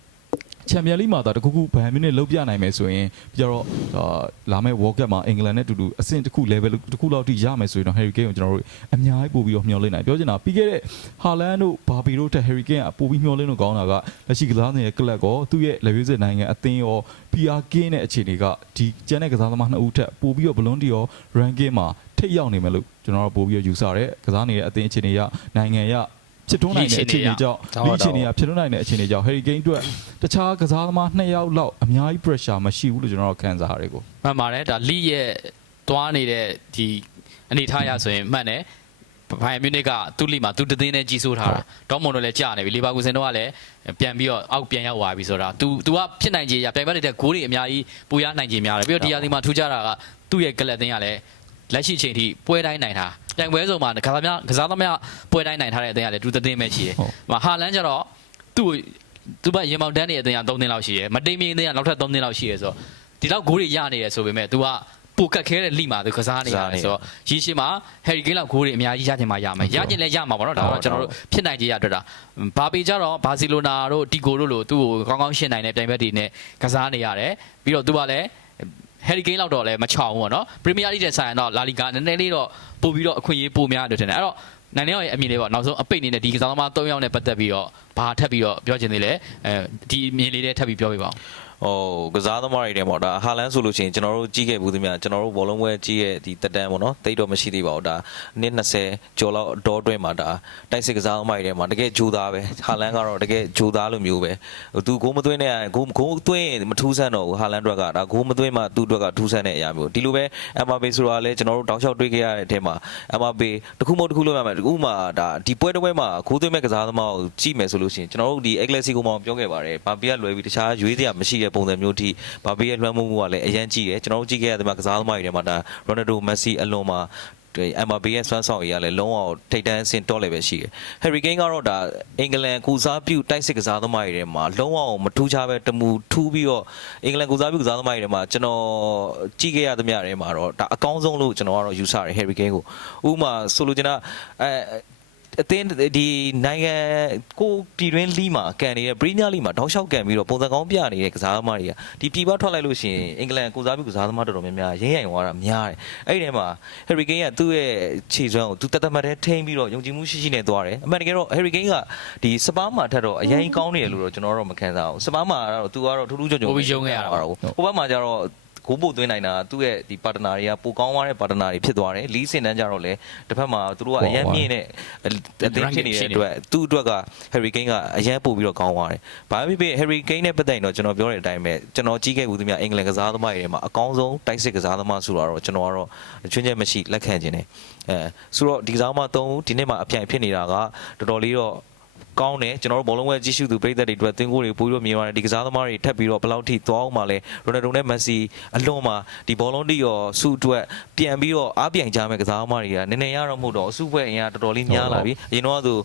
ချန်ပီယံလိမှာဒါတခုခုဘန်မြူနစ်လုတ်ပြနိုင်မယ်ဆိုရင်ပြီးတော့အာလာမယ့် World Cup မှာအင်္ဂလန်နဲ့အတူတူအဆင့်တစ်ခု level တစ်ခုလောက်ထိရမယ်ဆိုရင်တော့ Harry Kane ကိုကျွန်တော်တို့အများကြီးပို့ပြီးတော့မျှော်လင့်နိုင်ပြောချင်တာပြီးခဲ့တဲ့ဟာလန်တို့ဘာဘီတို့တက် Harry Kane ကပို့ပြီးမျှော်လင့်လို့ကောင်းတာကလက်ရှိကစားနေတဲ့ကလပ်ကောသူ့ရဲ့လက်ရွေးစစ်နိုင်ငံအသင်းရော PR Kane တဲ့အခြေအနေကဒီကျန်တဲ့ကစားသမားနှစ်ဦးထက်ပို့ပြီးတော့ဘလွန်ဒီရော ranking မှာထိပ်ရောက်နေမယ်လို့ကျွန်တော်တို့ပို့ပြီးတော့ယူဆတယ်ကစားနေတဲ့အသင်းအခြေအနေရနိုင်ငံရ ဖြစ်ထွန်းနိုင်တဲ့အခြေအနေကြောင့်ဒီအခြေအနေကဖြစ်ထွန်းနိုင်တဲ့အခြေအနေကြောင့် Harry Kane အတွက်တခြားကစားသမားနှစ်ယောက်လောက်အများကြီး pressure မရှိဘူးလို့ကျွန်တော်တို့ခံစားရတယ်ကိုမှန်ပါတယ်ဒါလိရဲ့သွားနေတဲ့ဒီအနေထားရဆိုရင်မှန်တယ်ဘိုင်မြူနစ်ကသူ့လိမှာသူတသိန်းနဲ့ကြီးစိုးထားတာဒေါမွန်တို့လည်းကြာနေပြီလီဗာပူးစင်တို့ကလည်းပြန်ပြီးတော့အောက်ပြန်ရောက်သွားပြီဆိုတာ तू तू ကဖြစ်နိုင်ခြေရပြိုင်ဘက်တွေတဲ့ဂိုးတွေအများကြီးပူရနိုင်ခြေများတယ်ပြီးတော့ဒီယာဒီမှာထူးခြားတာကသူ့ရဲ့ကလပ်တင်းကလည်းလက်ရှိချိန်ထိပွဲတိုင်းနိုင်တာ ပြိုင်ပွဲစုံမှာကစားသမားကစားသမားပွဲတိုင်းနိုင်ထားတဲ့အတင်းကလည်းသူတသိန်းပဲရှိတယ်ဟုတ်။ဟာလန်ကျတော့သူ့ကိုသူ့ဘက်ရေမောင်တန်းနေတဲ့အတင်းက3သိန်းလောက်ရှိတယ်။မတိမ်မင်းအတင်းကနောက်ထပ်3သိန်းလောက်ရှိတယ်ဆိုတော့ဒီလောက်ဂိုးတွေရနေတယ်ဆိုပေမဲ့ तू ကပိုကတ်ခဲတဲ့လိမှာသူကစားနေရတယ်ဆိုတော့ရီရှိမှာ Harry Kane လောက်ဂိုးတွေအများကြီးရချင်မှရမယ်။ရချင်လည်းရမှာပေါ့နော်ဒါတော့ကျွန်တော်တို့ဖြစ်နိုင်ကြရအတွက်တာ။ဘာပေကြတော့ဘာစီလိုနာတို့တီကိုတို့လိုသူ့ကိုကောင်းကောင်းရှင်းနိုင်တဲ့ပြိုင်ဘက်တွေနဲ့ကစားနေရတယ်။ပြီးတော့ तू ကလည်း Harry Kane လောက်တော့လည်းမချောင်ဘူးပေါ့နော်။ Premier League တဲ့ဆိုင်ရင်တော့ La Liga နည်းနည်းလေးတော့ပို့ပြီးတော့အခွင့်အရေးပိုများတယ်ထင်တယ်။အဲ့တော့နိုင်နေရောရဲ့အမြင်လေးပေါ့နောက်ဆုံးအပိတ်နေတဲ့ဒီကစားသမား၃ယောက်နဲ့ပတ်သက်ပြီးတော့ဘာထပ်ပြီးတော့ပြောချင်သေးလဲအဲဒီအမြင်လေးတွေထပ်ပြီးပြောပြပါဦး ဟိုကစားသမားတွေတဲ့ပေါ့ဒါဟာလန်ဆိုလို့ရှိရင်ကျွန်တော်တို့ကြီးခဲ့ဘူးသမျှကျွန်တော်တို့ဘောလုံးပွဲကြီးရဲ့ဒီတက်တန်းပေါ့နော်တိတ်တော့မရှိသေးပါဘူးဒါနှစ်20ကျော်လောက်အတော်အတွင်းမှာဒါတိုက်စစ်ကစားသမားတွေထဲမှာတကယ်ဂျိုးသားပဲဟာလန်ကတော့တကယ်ဂျိုးသားလိုမျိုးပဲဟိုသူဂိုးမသွင်းတဲ့ဂိုးဂိုးသွင်းရင်မထူးဆန်းတော့ဘူးဟာလန်အတွက်ကဒါဂိုးမသွင်းမှသူ့အတွက်ကထူးဆန်းတဲ့အရာမျိုးဒီလိုပဲအမ်ဘာပေဆိုတာလည်းကျွန်တော်တို့တောက်လျှောက်တွေးခဲ့ရတဲ့အထက်မှာအမ်ဘာပေတစ်ခုမဟုတ်တစ်ခုလို့ရမယ်တစ်ခုမှဒါဒီပွဲတစ်ပွဲမှာဂိုးသွင်းမဲ့ကစားသမားကိုကြည့်မယ်ဆိုလို့ရှိရင်ကျွန်တော်တို့ဒီအက်ဂလက်စီကိုမှပြောခဲ့ပါတယ်ဘာပေကလွယ်ပြီးတခြားရွေးစရာမရှိတဲ့ပုံစံမျိုးထိဘာဘေးရဲ့လွှမ်းမိုးမှုကလည်းအရန်ကြီးတယ်ကျွန်တော်တို့ကြည့်ခဲ့ရတဲ့မှာကစားသမားတွေထဲမှာဒါရိုနယ်ဒိုမက်ဆီအလွန်မှာအမ်ဘာဘေးရဲ့စွမ်းဆောင်ရည်ကလည်းလုံးဝထိတ်တန်းအဆင့်တော့လည်းပဲရှိတယ်။ Harry Kane ကတော့ဒါအင်္ဂလန်ကုစားပြုတိုက်စစ်ကစားသမားတွေထဲမှာလုံးဝမထူးခြားပဲတမူထူးပြီးတော့အင်္ဂလန်ကုစားပြုကစားသမားတွေထဲမှာကျွန်တော်ကြည့်ခဲ့ရသမျှထဲမှာတော့ဒါအကောင်းဆုံးလို့ကျွန်တော်ကတော့ယူဆတယ် Harry Kane ကိုဥပမာဆိုလိုချင်တာအဲ အသင်းဒီနိုင်ငံကိုပြည်တွင်းလီမှာကန်နေတဲ့ပရီးမီးယားလီမှာတောက်လျှောက်ကန်ပြီးတော့ပုံစံကောင်းပြနေတဲ့ကစားသမားတွေကဒီပြည်ပထွက်လိုက်လို့ရှိရင်အင်္ဂလန်ကိုစားပြုကစားသမားတော်တော်များများရင်းရိုင်သွားတာများတယ်အဲ့ဒီထဲမှာ Harry Kane ကသူ့ရဲ့ခြေစွမ်းကိုသူတသက်မှတ်တဲ့ထိန်းပြီးတော့ယုံကြည်မှုရှိရှိနဲ့သွားတယ်အမှန်တကယ်တော့ Harry Kane ကဒီစပါးမှာထက်တော့အရင်ကောင်းနေတယ်လို့တော့ကျွန်တော်တော့မခံစားဘူးစပါးမှာတော့သူကတော့ထူးထူးချွန်ချွန်ပိုပြီးယုံခဲ့ရတာပေါ့ဟိုဘက်မှာကျတော့ ဂိုးပို့သွင်းနိုင်တာသူ့ရဲ့ဒီပါတနာတွေကပိုကောင်းသွားတဲ့ပါတနာတွေဖြစ်သွားတယ်လီးစင်တန်းကြတော့လေတစ်ဖက်မှာသူတို့ကအရန်မြင့်တဲ့အသင်းဖြစ်နေတဲ့အတွက်သူ့အတွက်က Harry Kane ကအရန်ပို့ပြီးတော့ကောင်းသွားတယ်။ဘာဖြစ်ဖြစ် Harry Kane နဲ့ပတ်သက်ရင်တော့ကျွန်တော်ပြောတဲ့အတိုင်းပဲကျွန်တော်ကြီးခဲ့ဘူးသူများအင်္ဂလန်ကစားသမားတွေထဲမှာအကောင်းဆုံးတိုက်စစ်ကစားသမားဆိုတာတော့ကျွန်တော်ကတော့ချွင်းချက်မရှိလက်ခံခြင်းတယ်။အဲဆိုတော့ဒီကစားသမား၃ဦးဒီနေ့မှအပြိုင်ဖြစ်နေတာကတော်တော်လေးတော့ ကောင်းတယ်ကျွန်တော်တို့ဘောလုံးဝဲကြီးစုသူပြည်သက်တွေအတွက်သင်ကိုတွေပို့ပြီးတော့မြင်ရတယ်ဒီကစားသမားတွေထပ်ပြီးတော့ဘယ်လောက်ထိသွားအောင်မလဲရိုနယ်ဒိုနဲ့မက်ဆီအလွန်မှာဒီဘောလုံးတီရောစုအတွက်ပြန်ပြီးတော့အားပြိုင်ကြမဲ့ကစားသမားတွေကနည်းနည်းရတော့မဟုတ်တော့အစုဖွဲ့အင်အားတော်တော်လေးများလာပြီအရင်တော့ဆို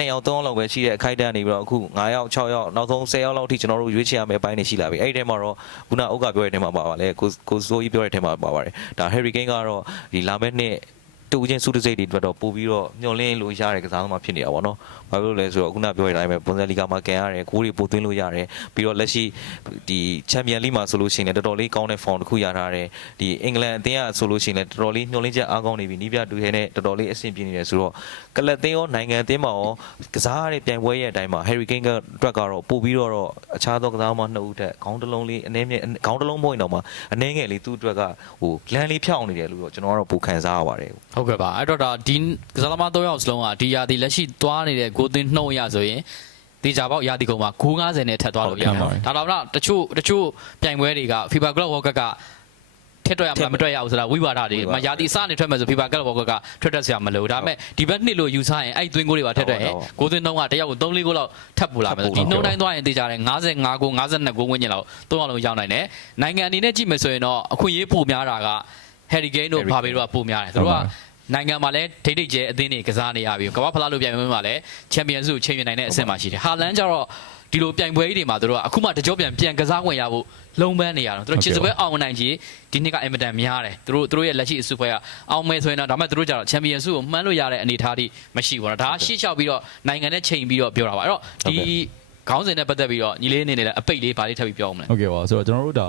2ယောက်3ယောက်လောက်ပဲရှိတဲ့အခိုက်အတန့်နေပြီးတော့အခု9ယောက်6ယောက်နောက်ဆုံး10ယောက်လောက်ထိကျွန်တော်တို့ရွေးချယ်ရမယ့်အပိုင်းတွေရှိလာပြီအဲ့ဒီထဲမှာတော့ခုနဥက္ကပြောတဲ့ထဲမှာပါပါလေကိုကိုစိုးကြီးပြောတဲ့ထဲမှာပါပါတယ်ဒါ Harry Kane ကတော့ဒီလာမယ့်နှစ် တူချင်းစုတစိတ်တွေအတွက်တော့ပို့ပြီးတော့မျှော်လင့်လို့ရတဲ့ကစားသမားဖြစ်နေတာပေါ့နော်။ဘာဖြစ်လို့လဲဆိုတော့ခုနပြောတဲ့အတိုင်းပဲဘွန်ဇယ်လီဂါမှာကန်ရတယ်ဂိုးတွေပို့သွင်းလို့ရတယ်ပြီးတော့လက်ရှိဒီချန်ပီယံလိမှာဆိုလို့ရှိရင်လည်းတော်တော်လေးကောင်းတဲ့ form တစ်ခုရထားတယ်။ဒီအင်္ဂလန်အသင်းကဆိုလို့ရှိရင်လည်းတော်တော်လေးမျှော်လင့်ချက်အားကောင်းနေပြီနီးပြတူဟဲနဲ့တော်တော်လေးအဆင်ပြေနေတယ်ဆိုတော့ကလပ်သင်းရောနိုင်ငံအသင်းမှာရောကစားရတဲ့ပြိုင်ပွဲရဲ့အတိုင်းမှာ Harry Kane ကအတွက်ကတော့ပို့ပြီးတော့အခြားသောကစားသမားနှစ်ဦးတက်ခေါင်းတစ်လုံးလေးအနည်းငယ်ခေါင်းတစ်လုံးမဟုတ်ရင်တော့မှအနည်းငယ်လေးသူ့အတွက်ကဟိုလမ်းလေးဖြောင်းနေတယ်လို့တော့ကျွန်တော်ကတော့ပိုခံစားရပါတယ်။ဟုတ်ကဲ့ပါအဲ့တော့ဒါဒီကစားသမား၃ယောက်စလုံးကဒီယာဒီလက်ရှိသွားနေတဲ့ဂိုးသွင်းနှုတ်ရဆိုရင်တေချာပေါက်ရာသီကုန်မှာဂိုး90နဲ့ထပ်သွားလို့ရဟုတ်ပါကဲ့ဒါတော့တော့တချို့တချို့ပြိုင်ပွဲတွေက FIBA Club World Cup ကထက်တော့ရမှာမတွေ့ရအောင်ဆိုတာဝိဝါဒတွေမရာသီစနေထွက်မယ်ဆို FIBA Club World Cup ကထွက်တက်စရာမလိုဒါပေမဲ့ဒီဘက်နှစ်လို့ယူဆရင်အဲ့သွင်းကိုတွေပါထက်တော့ရင်ကိုသွင်းတော့ကတယောက်ကို3-4ကိုလောက်ထပ်ပူလာမယ်ဆိုဒီနှုံတိုင်းသွားရင်တေချာတယ်55ကို52ကိုဝန်းကျင်လောက်သုံးအောင်လုံးရောက်နိုင်တယ်နိုင်ငံအနေနဲ့ကြည့်မယ်ဆိုရင်တော့အခွင့်အရေးပိုများတာက Harry Kane တို့ဘာဘေတို့ကပိုများတယ်သူတို့က နိုင်ငံမှာလည်းဒိတ်ဒိတ်ကျဲအသင်းတွေကစားနေရပြီကမ္ဘာဖလားလို့ပြိုင်ပွဲမှာလည်းချန်ပီယံစုချိန်ပြနိုင်တဲ့အဆင့်မှာရှိတယ်ဟာလန်ကျတော့ဒီလိုပြိုင်ပွဲကြီးတွေမှာသူတို့ကအခုမှတကြောပြန်ပြန်ကစားခွင့်ရဖို့လုံးပန်းနေရတော့သူတို့ချစ်စပွဲအောင်နိုင်ကြီးဒီနှစ်ကအင်မတန်များတယ်သူတို့သူတို့ရဲ့လက်ရှိအစုပွဲကအောင်မယ်ဆိုရင်တော့ဒါပေမဲ့သူတို့ကျတော့ချန်ပီယံစုကိုမှန်းလို့ရတဲ့အနေအထားတိမရှိဘူးတော့ဒါရှေ့လျှောက်ပြီးတော့နိုင်ငံနဲ့ချိန်ပြီးတော့ပြောတာပါအဲ့တော့ဒီခေါင်းစဉ်နဲ့ပတ်သက်ပြီးတော့ညီလေးအနေနဲ့လည်းအပိတ်လေးဗာလေးထပ်ပြီးပြောအောင်မလဲဟုတ်ကဲ့ပါဆိုတော့ကျွန်တော်တို့ဒါ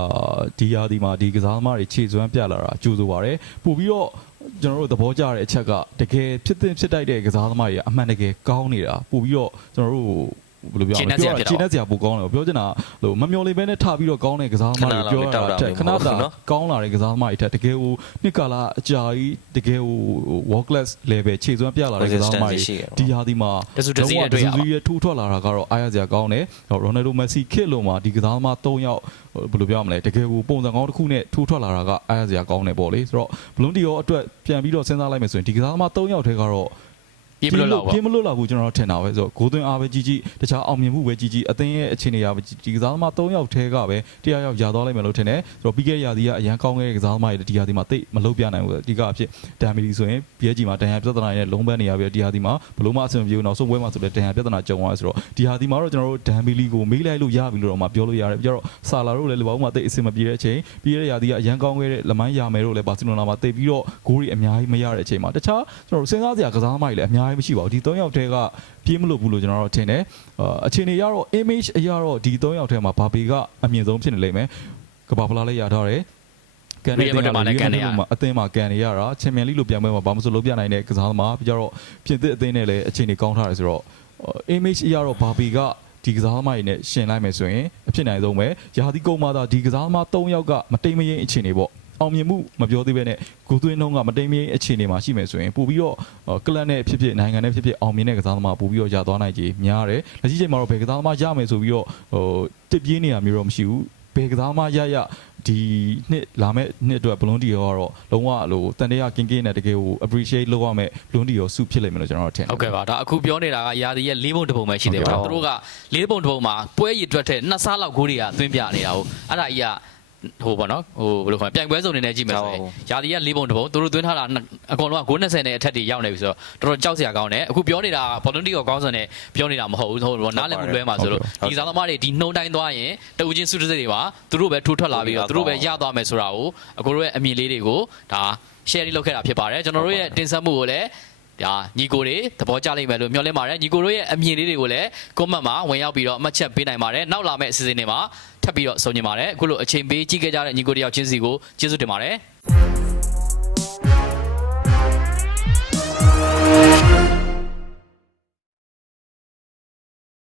ဒီယာဒီမှာဒီကစားသမားတွေခြေစွမ်းပြလာတာကြိုးဆိုပါရယ်ပို့ပြီးတော့ ကျွန်တော်တို့သဘောကျတဲ့အချက်ကတကယ်ဖြစ်သင့်ဖြစ်တိုက်တဲ့ကစားသမားတွေကအမှန်တကယ်ကောင်းနေတာပို့ပြီးတော့ကျွန်တော်တို့ ဘယ်လိုပြောရမလဲခြေနဲ့စရာပိုကောင်းတယ်ပြောချင်တာဟိုမမျော်လင့်ဘဲနဲ့ထားပြီးတော့ကောင်းတဲ့ကစားသမားတွေပြောရတာတက်ခဏတာကောင်းလာတဲ့ကစားသမားတွေထက်တကယ်ဟိုနှစ်ကာလအကြာကြီးတကယ်ဟို world class level ခြေစွမ်းပြလာတဲ့ကစားသမားတွေဒီယာဒီမှာတစုတစည်းနဲ့တွေ့ရပါတစုတစည်းထိုးထွက်လာတာကတော့အားရစရာကောင်းတယ်ဟိုရိုနယ်ဒိုမက်ဆီခစ်လို့မှဒီကစားသမား၃ယောက်ဟိုဘယ်လိုပြောရမလဲတကယ်ကိုပုံစံကောင်းတစ်ခုနဲ့ထိုးထွက်လာတာကအားရစရာကောင်းတယ်ပေါ့လေဆိုတော့ဘလွန်ဒီရောအတွက်ပြန်ပြီးတော့စဉ်းစားလိုက်မယ်ဆိုရင်ဒီကစားသမား၃ယောက်ထဲကတော့ ပြေမလို့တော့ပါပြေမလို့လောက်ဘူးကျွန်တော်တို့ထင်တာပဲဆိုတော့ဂိုးသွင်းအားပဲကြီးကြီးတခြားအောင်မြင်မှုပဲကြီးကြီးအသင်းရဲ့အခြေအနေအရပဲကြီးဒီကစားသမား၃ယောက်ထဲကပဲတရားယောက်ယာသွားလိုက်မယ်လို့ထင်တယ်ဆိုတော့ပြီးခဲ့တဲ့ရာသီကအရန်ကောင်းခဲ့တဲ့ကစားသမားတွေဒီရာသီမှာတိတ်မလုပ်ပြနိုင်ဘူးအဓိကအဖြစ်ဒန်မီလီဆိုရင် PSG မှာဒန်ယာပြဿနာနဲ့လုံးပန်းနေရပြီးဒီရာသီမှာဘလို့မှအဆင်မပြေဘူးနောက်ဆုံးပွဲမှာဆိုလည်းဒန်ယာပြဿနာကြုံသွားဆိုတော့ဒီရာသီမှာတော့ကျွန်တော်တို့ဒန်မီလီကိုမေးလိုက်လို့ရပြီလို့တော့မှပြောလို့ရတယ်ပြီးတော့ဆာလာတို့လည်းလဘောင်းမှာတိတ်အဆင်မပြေတဲ့အချိန်ပြီးခဲ့တဲ့ရာသီကအရန်ကောင်းခဲ့တဲ့လမိုင်းယာမယ်တို့လည်းဘာစီလိုနာမှာတိတ်ပြီးတော့ဂိုးတွေအများကြီးမရတဲ့အချိန်မှာတခြားကျွန်တော်တို့စဉ်းစားစရာကစားသမားတွေလည်းအများကြီးမရှိပါဘူးဒီ၃ယောက်ထဲကပြေးမလို့ဘူးလို့ကျွန်တော်တို့ထင်တယ်အချိန်တွေရတော့ image အရတော့ဒီ၃ယောက်ထဲမှာဘာပေကအမြင့်ဆုံးဖြစ်နေလိမ့်မယ်ကဘာဖလားလေးရထားတယ်ကန်နေတယ်မှာအသင်းမှာကန်နေရတာချန်ပီယံလိလို့ပြန်ပွဲမှာဘာမှမဆိုလုပ်ပြနိုင်တဲ့ကစားသမားပြီးတော့ပြင်သစ်အသင်းနဲ့လည်းအချိန်တွေကောင်းထားတယ်ဆိုတော့ image အရတော့ဘာပေကဒီကစားသမားတွေနဲ့ရှင်လိုက်မယ်ဆိုရင်အဖြစ်နိုင်ဆုံးပဲရာသီကုန်မှာသာဒီကစားသမား၃ယောက်ကမတိမ်မရင်အခြေအနေပေါ့ အောင်မြင်မှုမပြောသေးပဲနဲ့ကိုသွင်းနှုံးကမတိမ်မရင်အခြေအနေမှာရှိမယ်ဆိုရင်ပို့ပြီးတော့ကလပ်နဲ့ဖြစ်ဖြစ်နိုင်ငံနဲ့ဖြစ်ဖြစ်အောင်မြင်တဲ့ကစားသမားပို့ပြီးတော့ရသွားနိုင်ကြများတယ်လက်ရှိချိန်မှာတော့ဘယ်ကစားသမားရမယ်ဆိုပြီးတော့ဟိုတစ်ပြေးနေတာမျိုးတော့မရှိဘူးဘယ်ကစားသမားရရဒီနှစ်လာမဲ့နှစ်အတွက်ဘလွန်ဒီရောကတော့လုံးဝလို့တန်တရားကင်းကင်းနဲ့တကယ်ကို appreciate လုပ်ရမယ်ဘလွန်ဒီရောစုဖြစ်လိမ့်မယ်လို့ကျွန်တော်တို့ထင်တယ်ဟုတ်ကဲ့ပါဒါအခုပြောနေတာကယာဒီရဲ့၄ပုံတစ်ပုံပဲရှိတယ်ပေါ့သူတို့က၄ပုံတစ်ပုံမှာပွဲရည်တွက်တဲ့နှစ်ဆလောက်ဂိုးတွေကသွင်းပြနေတာဟုတ်အဲ့ဒါကြီးက ဟိုပေါ့နော်ဟိုဘယ်လိုခေါ်ပြိုင်ပွဲစုံနေနဲ့ကြည့်မယ်ဆိုရင်ယာဒီက၄ပုံတစ်ပုံသူတို့သွင်းထားတာအကုန်လုံးက920နဲ့အထက်တွေရောက်နေပြီဆိုတော့တော်တော်ကြောက်စရာကောင်းတယ်အခုပြောနေတာကဘောလုံးတီကိုကောင်းစွန်နဲ့ပြောနေတာမဟုတ်ဘူးဟိုနားလည်မှုလွဲမှာဆိုလို့ဒီစားသမားတွေဒီနှုံတိုင်းသွားရင်တဦးချင်းစုတစိတွေပါသူတို့ပဲထိုးထွက်လာပြီးတော့သူတို့ပဲရသွားမယ်ဆိုတာကိုအကိုတို့ရဲ့အမြင်လေးတွေကိုဒါ share လုပ်ခဲ့တာဖြစ်ပါတယ်ကျွန်တော်တို့ရဲ့တင်ဆက်မှုကိုလည်းဒါညီကိုတွေသဘောကျလိမ့်မယ်လို့မျှော်လင့်ပါတယ်ညီကိုတို့ရဲ့အမြင်လေးတွေကိုလည်း comment မှာဝင်ရောက်ပြီးတော့အမှတ်ချက်ပေးနိုင်ပါတယ်နောက်လာမယ့်အစီအစဉ်တွေမှာ ထပ်ပြီးတော့ဆုံညင်ပါတယ်အခုလိုအချိန်ပေးကြည့်ခဲ့ကြတဲ့ညီကိုတယောက်ချင်းစီကိုကျေးဇူးတင်ပါတယ်